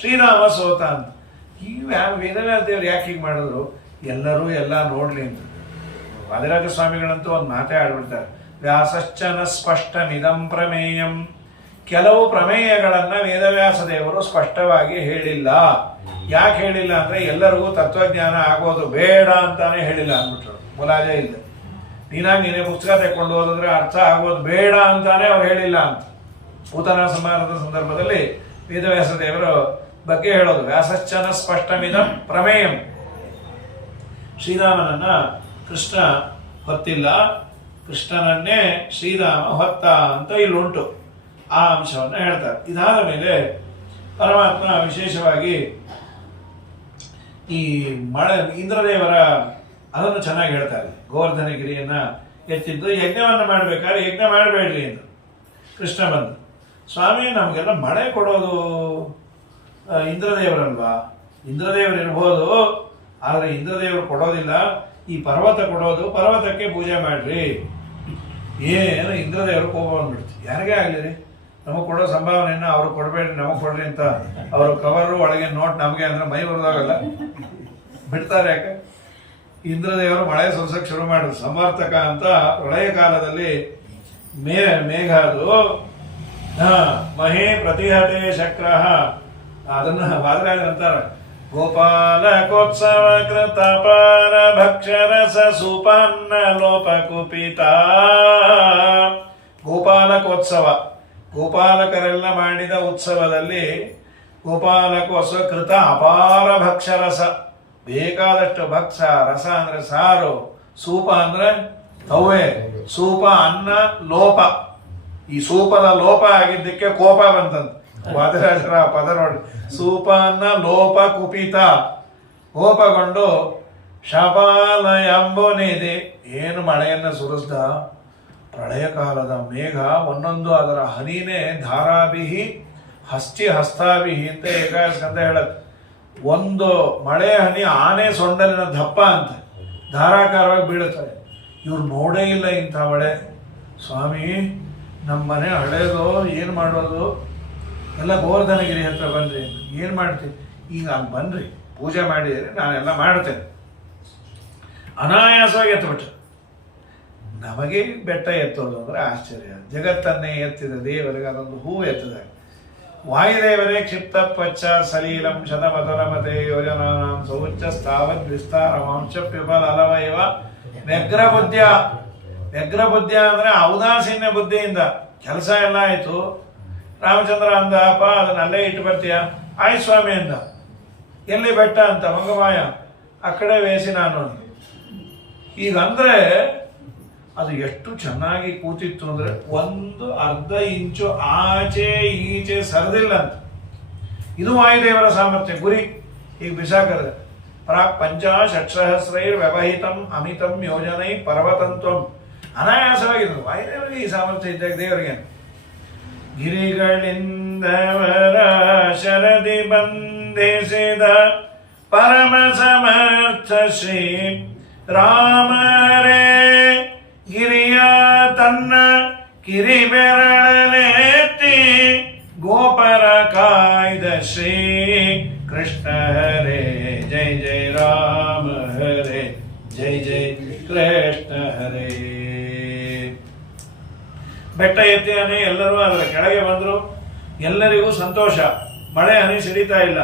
ಶ್ರೀರಾಮ ಸೋತ ಅಂತ. ಈ ವೇದವ್ಯಾಸ ದೇವರು ಯಾಕೆ ಹೀಗೆ ಮಾಡಿದ್ರು? ಎಲ್ಲರೂ ಎಲ್ಲ ನೋಡ್ಲಿ ಅಂತ. ವಾದಿರಾಜ ಸ್ವಾಮಿಗಳಂತೂ ಒಂದು ಮಾತೇ ಆಡ್ಬಿಡ್ತಾರೆ, ವ್ಯಾಸಶ್ಚನ ಸ್ಪಷ್ಟಮಿದಂ ಪ್ರಮೇಯಂ. ಕೆಲವು ಪ್ರಮೇಯಗಳನ್ನ ವೇದವ್ಯಾಸ ದೇವರು ಸ್ಪಷ್ಟವಾಗಿ ಹೇಳಿಲ್ಲ. ಯಾಕೆ ಹೇಳಿಲ್ಲ ಅಂದ್ರೆ ಎಲ್ಲರಿಗೂ ತತ್ವಜ್ಞಾನ ಆಗೋದು ಬೇಡ ಅಂತಾನೆ ಹೇಳಿಲ್ಲ ಅಂದ್ಬಿಟ್ರು. ಮುಲಾಜೆ ಇಲ್ಲ, ನೀನೇ ಪುಸ್ತಕ ತೆಕ್ಕೊಂಡು ಓದಿದ್ರೆ ಅರ್ಥ ಆಗೋದು ಬೇಡ ಅಂತಾನೆ ಅವ್ರು ಹೇಳಿಲ್ಲ ಅಂತ. ಪೂತನ ಸಂಹಾರದ ಸಂದರ್ಭದಲ್ಲಿ ವೇದವ್ಯಾಸ ದೇವರ ಬಗ್ಗೆ ಹೇಳೋದು, ವ್ಯಾಸಶ್ಚನ ಸ್ಪಷ್ಟಮಿದಂ ಪ್ರಮೇಯಂ. ಶ್ರೀರಾಮನನ್ನ ಕೃಷ್ಣ ಹೊತ್ತಿಲ್ಲ, ಕೃಷ್ಣನನ್ನೇ ಶ್ರೀರಾಮ ಹೊತ್ತ ಅಂತ ಇಲ್ಲುಂಟು. ಆ ಅಂಶವನ್ನ ಹೇಳ್ತಾರೆ. ಇದಾದ ಮೇಲೆ ಪರಮಾತ್ಮ ವಿಶೇಷವಾಗಿ ಈ ಇಂದ್ರದೇವರ ಅದನ್ನು ಚೆನ್ನಾಗಿ ಹೇಳ್ತಾರೆ. ಗೋವರ್ಧನಗಿರಿಯನ್ನ ಎತ್ತಿದ್ದು ಯಜ್ಞವನ್ನ ಮಾಡ್ಬೇಕಾದ್ರೆ ಯಜ್ಞ ಮಾಡಬೇಡ್ರಿ ಎಂದು ಕೃಷ್ಣ ಬಂದು, ಸ್ವಾಮಿ ನಮಗೆಲ್ಲ ಮಳೆ ಕೊಡೋದು ಇಂದ್ರದೇವರಲ್ವಾ, ಇಂದ್ರದೇವರು ಇರ್ಬೋದು, ಆದ್ರೆ ಇಂದ್ರದೇವರು ಕೊಡೋದಿಲ್ಲ, ಈ ಪರ್ವತ ಕೊಡೋದು, ಪರ್ವತಕ್ಕೆ ಪೂಜೆ ಮಾಡ್ರಿ. ಏನು ಇಂದ್ರದೇವರು ಕೋಪ ಬಂದ್ಬಿಡ್ತು, ಯಾರಿಗೇ ಆಗ್ಲಿ ನಮಗೆ ಕೊಡೋ ಸಂಭಾವನೆಯನ್ನ ಅವ್ರು ಕೊಡಬೇಡ್ರಿ ನಮಗೆ ಕೊಡ್ರಿ ಅಂತ ಅವರು ಕವರು ಒಳಗೆ ನೋಟ್ ನಮಗೆ ಅಂದ್ರೆ ಮೈ ಬರೋದಾಗಲ್ಲ, ಬಿಡ್ತಾರೆ. ಯಾಕೆ ಇಂದ್ರದೇವರು ಮಳೆ ಸುರಿಸಕ್ಕೆ ಶುರು ಮಾಡಿದ್ರು. ಸಮರ್ಥಕ ಅಂತ ಪ್ರಳಯ ಕಾಲದಲ್ಲಿ ಮೇಘ ಅದು ಮಹೇ ಪ್ರತಿಹತೆ ಶಕ್ರ, ಅದನ್ನ ವಾದರಾಜ ಅಂತಾರೆ. ಗೋಪಾಲಕೋತ್ಸವ ಕೃತ ಪಾರ ಭಕ್ಷರಸ ಸುಪನ್ನ ಲೋಪ ಕುಪಿತ. ಗೋಪಾಲಕೋತ್ಸವ, ಗೋಪಾಲಕರೆಲ್ಲ ಮಾಡಿದ ಉತ್ಸವದಲ್ಲಿ ಗೋಪಾಲಕೋತ್ಸವ ಕೃತ ಅಪಾರ ಭಕ್ಷರಸ, ಬೇಕಾದಷ್ಟು ಭಕ್ಷ, ರಸ ಅಂದ್ರೆ ಸಾರು, ಸೂಪ ಅಂದ್ರೆ ತವ್ವೆ, ಸೂಪ ಅನ್ನ, ಲೋಪ. ಈ ಸೂಪದ ಲೋಪ ಆಗಿದ್ದಕ್ಕೆ ಕೋಪ ಬಂತಂತ. ವಾದರಾಜರ ಪದ ನೋಡಿ, ಸೂಪ ಅನ್ನ ಲೋಪ ಕುಪಿತ, ಕೋಪಗೊಂಡು ಶಪಾಲ ಎಂಬುನಿದೆ. ಏನು ಮಳೆಯನ್ನ ಸುರಿಸ್ದ, ಪ್ರಳಯ ಕಾಲದ ಮೇಘ ಒಂದೊಂದು ಅದರ ಹನಿನೇ ಧಾರಾಭಿಹಿ ಹಸ್ತಿ ಹಸ್ತಾಭಿಹಿ ಅಂತ ಏಕಾಸ್ಕಂತ ಹೇಳತ್. ಒಂದು ಮಳೆ ಹನಿ ಆನೆ ಸೊಂಡಲಿನ ದಪ್ಪ ಅಂತ ಧಾರಾಕಾರವಾಗಿ ಬೀಳುತ್ತದೆ. ಇವ್ರು ನೋಡೇ ಇಲ್ಲ ಇಂಥ ಮಳೆ. ಸ್ವಾಮಿ ನಮ್ಮ ಮನೆ ಹಳೇದು, ಏನು ಮಾಡೋದು, ಎಲ್ಲ ಗೋವರ್ಧನಗಿರಿ ಹತ್ರ ಬನ್ರಿ. ಏನು ಮಾಡ್ತೀವಿ ಈಗ, ಅಲ್ಲಿ ಬನ್ರಿ ಪೂಜೆ ಮಾಡಿದರೆ ನಾನೆಲ್ಲ ಮಾಡ್ತೇನೆ. ಅನಾಯಾಸವಾಗಿ ಎತ್ತಬಿಟ್ಟ. ನಮಗೆ ಬೆಟ್ಟ ಎತ್ತೋದು ಅಂದ್ರೆ ಆಶ್ಚರ್ಯ. ಜಗತ್ತನ್ನೇ ಎತ್ತಿದ ದೇವರಿಗೆ ಅದೊಂದು ಹೂವು ಎತ್ತದ. ವಾಯುದೇವರೇ ಕ್ಷಿಪ್ತ ಪಚ್ಚ ಸಲೀಲಂ ಶತಮತರಮತೆ ಯೋಜನಾಂ ಸೌಚ್ಚ ಸ್ಥಾವತ್ ವಿಸ್ತಾರ ವಂಶಪ್ಯುಪಲ ಅಲವಯವ ವ್ಯಗ್ರ ಬುದ್ಧಿಯ. ವ್ಯಗ್ರ ಬುದ್ಧಿಯ ಅಂದ್ರೆ ಔದಾಸೀನ್ಯ ಬುದ್ಧಿಯಿಂದ ಕೆಲಸ ಎಲ್ಲ ಆಯ್ತು. ರಾಮಚಂದ್ರ ಅಂದ, ಅಪ್ಪ ಅದನ್ನ ಅಲ್ಲೇ ಇಟ್ಟು ಬರ್ತೀಯ? ಆಯ್ ಸ್ವಾಮಿ ಅಂದ. ಎಲ್ಲಿ ಬೆಟ್ಟ ಅಂತ, ಮಂಗಮಾಯ ಆ ಕಡೆ ವೇಸಿ ನಾನು. ಈಗಂದ್ರೆ ಅದು ಎಷ್ಟು ಚೆನ್ನಾಗಿ ಕೂತಿತ್ತು ಅಂದ್ರೆ ಒಂದು ಅರ್ಧ ಇಂಚು ಆಚೆ ಈಚೆ ಸರದಿಲ್ಲ ಅಂತ. ಇದು ವಾಯುದೇವರ ಸಾಮರ್ಥ್ಯ. ಗುರಿ ಈಗ ಬಿಸಾಕದ ಪ್ರಾಕ್ ಪಂಚಾಶತ್ಸಹಸ್ರೈರ್ ವ್ಯವಹಿತಂ ಅಮಿತಂ ಯೋಜನೈ ಪರ್ವತಂತ್ವಂ. ಅನಾಯಾಸವಾಗಿದ್ದು ವಾಯುದೇವರಿಗೆ ಈ ಸಾಮರ್ಥ್ಯ ಇದ್ದಾಗ ದೇವರಿಗೆ. ಗಿರಿಗಳಿಂದವರ ಶರದಿ ಬಂಧಿಸಿದ ಪರಮ ಸಮರ್ಥ ಶ್ರೀ ರಾಮರೇ ಗಿರಿಯ ತನ್ನ ಕಿರಿಬೆರಳನೆತ್ತಿ ಗೋಪರ ಕಾಯ್ದ ಶ್ರೀ ಕೃಷ್ಣ ಹರೇ ಜೈ ಜೈ ರಾಮ ಹರೇ ಜೈ ಜೈ ಕೃಷ್ಣ ಹರೇ. ಬೆಟ್ಟ ಎತ್ತಿಯಾನೆ ಎಲ್ಲರೂ ಅದರ ಕೆಳಗೆ ಬಂದರು. ಎಲ್ಲರಿಗೂ ಸಂತೋಷ. ಮಳೆ ಹನಿ ಸಿಡಿತಾ ಇಲ್ಲ.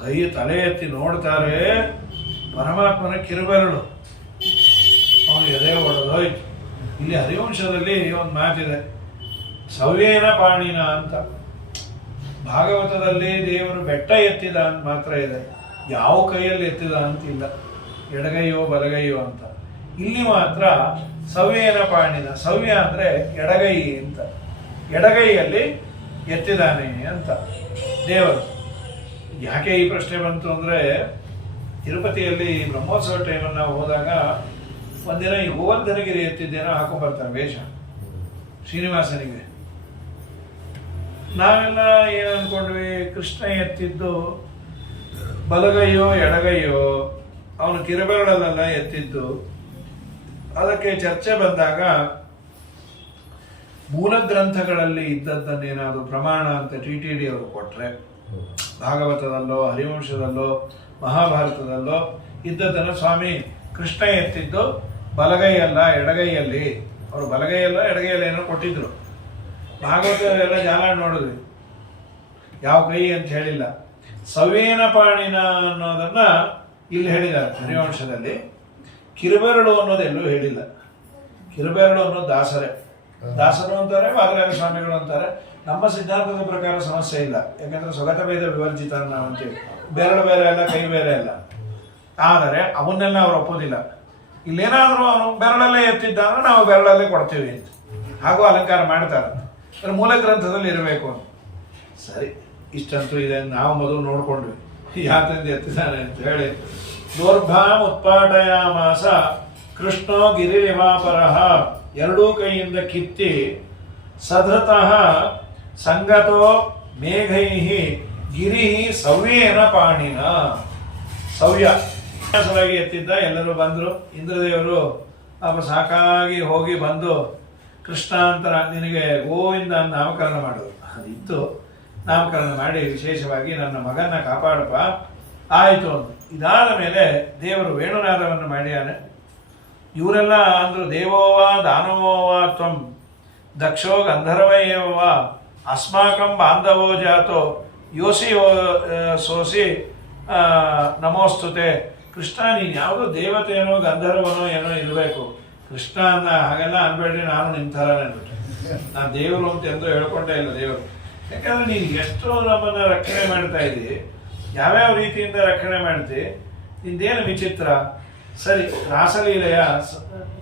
ಕೈ ತಲೆ ಎತ್ತಿ ನೋಡ್ತಾರೆ, ಪರಮಾತ್ಮನ ಕಿರುಬೆರಳು ಅವನು ಎದೆ ಹೊಡೆದೋಯ್ತು. ಇಲ್ಲಿ ಹರಿವಂಶದಲ್ಲಿ ಒಂದು ಮಾತಿದೆ, ಸವ್ಯೇನ ಪಾಣಿನ ಅಂತ. ಭಾಗವತದಲ್ಲಿ ದೇವರು ಬೆಟ್ಟ ಎತ್ತಿದ ಅಂತ ಮಾತ್ರ ಇದೆ, ಯಾವ ಕೈಯಲ್ಲಿ ಎತ್ತಿದ ಅಂತಿಲ್ಲ, ಎಡಗೈಯೋ ಬಲಗೈಯೋ ಅಂತ. ಇಲ್ಲಿ ಮಾತ್ರ ಸವ್ಯೇನ ಪಾಣಿನ. ಸವ್ಯ ಅಂದ್ರೆ ಎಡಗೈ ಅಂತ, ಎಡಗೈಯಲ್ಲಿ ಎತ್ತಿದಾನೆ ಅಂತ ದೇವರು. ಯಾಕೆ ಈ ಪ್ರಶ್ನೆ ಬಂತು ಅಂದ್ರೆ, ತಿರುಪತಿಯಲ್ಲಿ ಬ್ರಹ್ಮೋತ್ಸವ ಟೈಮಲ್ಲಿ ನಾವು ಹೋದಾಗ ಒಂದಿನ ಈ ಗೋವರ್ಧನಗಿರಿ ಎತ್ತಿದ್ದೇನೋ ಹಾಕೊಂಡ್ಬರ್ತಾರೆ ವೇಷ ಶ್ರೀನಿವಾಸನಿಗೆ. ನಾವೆಲ್ಲ ಏನು ಅನ್ಕೊಂಡ್ವಿ, ಕೃಷ್ಣ ಎತ್ತಿದ್ದು ಬಲಗೈಯೋ ಎಡಗೈಯೋ, ಅವನು ಕಿರುಬೆರಳಲ್ಲೆಲ್ಲ ಎತ್ತಿದ್ದು. ಅದಕ್ಕೆ ಚರ್ಚೆ ಬಂದಾಗ ಮೂಲ ಗ್ರಂಥಗಳಲ್ಲಿ ಇದ್ದದ್ದನ್ನೇನಾದ್ರು ಪ್ರಮಾಣ ಅಂತ TTD ಅವರು ಕೊಟ್ರೆ, ಭಾಗವತದಲ್ಲೋ ಹರಿವಂಶದಲ್ಲೋ ಮಹಾಭಾರತದಲ್ಲೋ ಇದ್ದದ್ದನ್ನು ಸ್ವಾಮಿ ಕೃಷ್ಣ ಎತ್ತಿದ್ದು ಬಲಗೈಯಲ್ಲ ಎಡಗೈಯಲ್ಲಿ, ಅವರು ಬಲಗೈಯಲ್ಲ ಎಡಗೈಯಲ್ಲಿ ಏನೋ ಕೊಟ್ಟಿದ್ರು. ಭಾಗವತ ಎಲ್ಲ ಜಾಲ ನೋಡಿದ್ವಿ, ಯಾವ ಕೈ ಅಂತ ಹೇಳಿಲ್ಲ. ಸವ್ಯೇನ ಪಾಣಿನ ಅನ್ನೋದನ್ನ ಇಲ್ಲಿ ಹೇಳಿದ್ದಾರೆ ಹರಿವಂಶದಲ್ಲಿ. ಕಿರುಬೆರಳು ಅನ್ನೋದು ಎಲ್ಲೂ ಹೇಳಿಲ್ಲ. ಕಿರುಬೆರಳು ಅನ್ನೋದು ದಾಸರು ಅಂತಾರೆ, ವಾದರಾಜ ಸ್ವಾಮಿಗಳು ಅಂತಾರೆ. ನಮ್ಮ ಸಿದ್ಧಾಂತದ ಪ್ರಕಾರ ಸಮಸ್ಯೆ ಇಲ್ಲ, ಯಾಕಂದ್ರೆ ಸ್ವಗತ ಭೇದ ವಿವರ್ಜಿತ ನಾವು ಅಂತೀವಿ. ಬೆರಳು ಬೇರೆ ಅಲ್ಲ, ಕೈ ಬೇರೆ ಅಲ್ಲ. ಆದರೆ ಅವನ್ನೆಲ್ಲ ಅವ್ರು ಒಪ್ಪೋದಿಲ್ಲ. ಇಲ್ಲೇನಾದ್ರೂ ಅವನು ಬೆರಳಲ್ಲೇ ಎತ್ತಿದ್ದ ಅಂದ್ರೆ ನಾವು ಬೆರಳಲ್ಲೇ ಕೊಡ್ತೀವಿ ಅಂತ ಹಾಗೂ ಅಲಂಕಾರ ಮಾಡ್ತಾರೆ. ಅದ್ರ ಮೂಲ ಗ್ರಂಥದಲ್ಲಿ ಇರಬೇಕು ಅಂತ. ಸರಿ, ಇಷ್ಟಂತೂ ಇದೆ. ನಾವು ಮೊದಲು ನೋಡ್ಕೊಂಡ್ವಿ ಯಾತಂದು ಎತ್ತಿದ್ದಾನೆ ಅಂತ ಹೇಳಿ. ದೌರ್ಭಾಂ ಉತ್ಪಾಟಯಾಮಾಸ ಕೃಷ್ಣೋ ಗಿರಿರಿವಾಪರಃ, ಎರಡೂ ಕೈಯಿಂದ ಕಿತ್ತಿ ಸಧೃತಃ ಸಂಗತೋ ಮೇಘೈಹಿ ಗಿರಿಹಿ ಸವ್ಯೇನ ಪಾಣಿನ. ಸವ್ಯ ಸಲುವಾಗಿ ಎತ್ತಿದ್ದ. ಎಲ್ಲರೂ ಬಂದರು. ಇಂದ್ರದೇವರು ಪಾಪ ಸಾಕಾಗಿ ಹೋಗಿ ಬಂದು ಕೃಷ್ಣಾಂತರ ನಿನಗೆ ಗೋವಿಂದ ನಾಮಕರಣ ಮಾಡೋದು ಅದಿತ್ತು. ನಾಮಕರಣ ಮಾಡಿ ವಿಶೇಷವಾಗಿ ನನ್ನ ಮಗನ ಕಾಪಾಡಪ್ಪ ಆಯಿತು ಅಂತ. ಇದಾದ ಮೇಲೆ ದೇವರು ವೇಣುನಾದವನ್ನು ಮಾಡ್ಯಾನೆ. ಇವರೆಲ್ಲ ಅಂದ್ರು, ದೇವೋವಾ ದಾನವೋವಾ ತ್ವಂ ದಕ್ಷೋ ಗಂಧರ್ವಯೇವ ಅಸ್ಮಾಕಂ ಬಾಂಧವೋ ಜಾತೋ ಯೋಸಿ ಸೋಸಿ ನಮೋಸ್ತುತೆ. ಕೃಷ್ಣ, ನೀನು ಯಾವುದೋ ದೇವತೆಯನೋ ಗಂಧರ್ವನೋ ಏನೋ ಇರಬೇಕು. ಕೃಷ್ಣ ಅಂದ ಹಾಗೆಲ್ಲ ಅನ್ಬೇಡ್ರಿ, ನಾನು ನಿಮ್ಮ ಥರ ಅನ್ಬಿಟ್ಟೆ. ನಾನು ದೇವರು ಅಂತ ಎಂದೂ ಹೇಳ್ಕೊಂಡೇ ಇಲ್ಲ ದೇವರು. ಯಾಕಂದ್ರೆ ನೀನು ಎಷ್ಟು ನಮ್ಮನ್ನು ರಕ್ಷಣೆ ಮಾಡ್ತಾ ಇದ್ದಿ, ಯಾವ್ಯಾವ ರೀತಿಯಿಂದ ರಕ್ಷಣೆ ಮಾಡ್ತಿ, ನಿಂದೇನು ವಿಚಿತ್ರ. ಸರಿ, ರಾಸಲೀಲೆಯ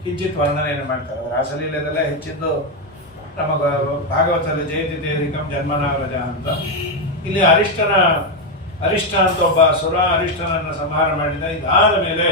ಕಿಂಚಿತ್ ವರ್ಣನೆಯನ್ನು ಮಾಡ್ತಾರೆ. ರಾಸಲೀಲೆದೆಲ್ಲ ಹೆಚ್ಚಿದ್ದು ನಮ್ಮ ಭಾಗವತದಲ್ಲಿ ಜಯತಿ ದೇಹಿಕಂ ಜನ್ಮನಾವ್ರಜ ಅಂತ. ಇಲ್ಲಿ ಅರಿಷ್ಟ ಅಂತ ಒಬ್ಬ ಸುರ ಅರಿಷ್ಟನನ್ನು ಸಂಹಾರ ಮಾಡಿದ. ಇದಾದ ಮೇಲೆ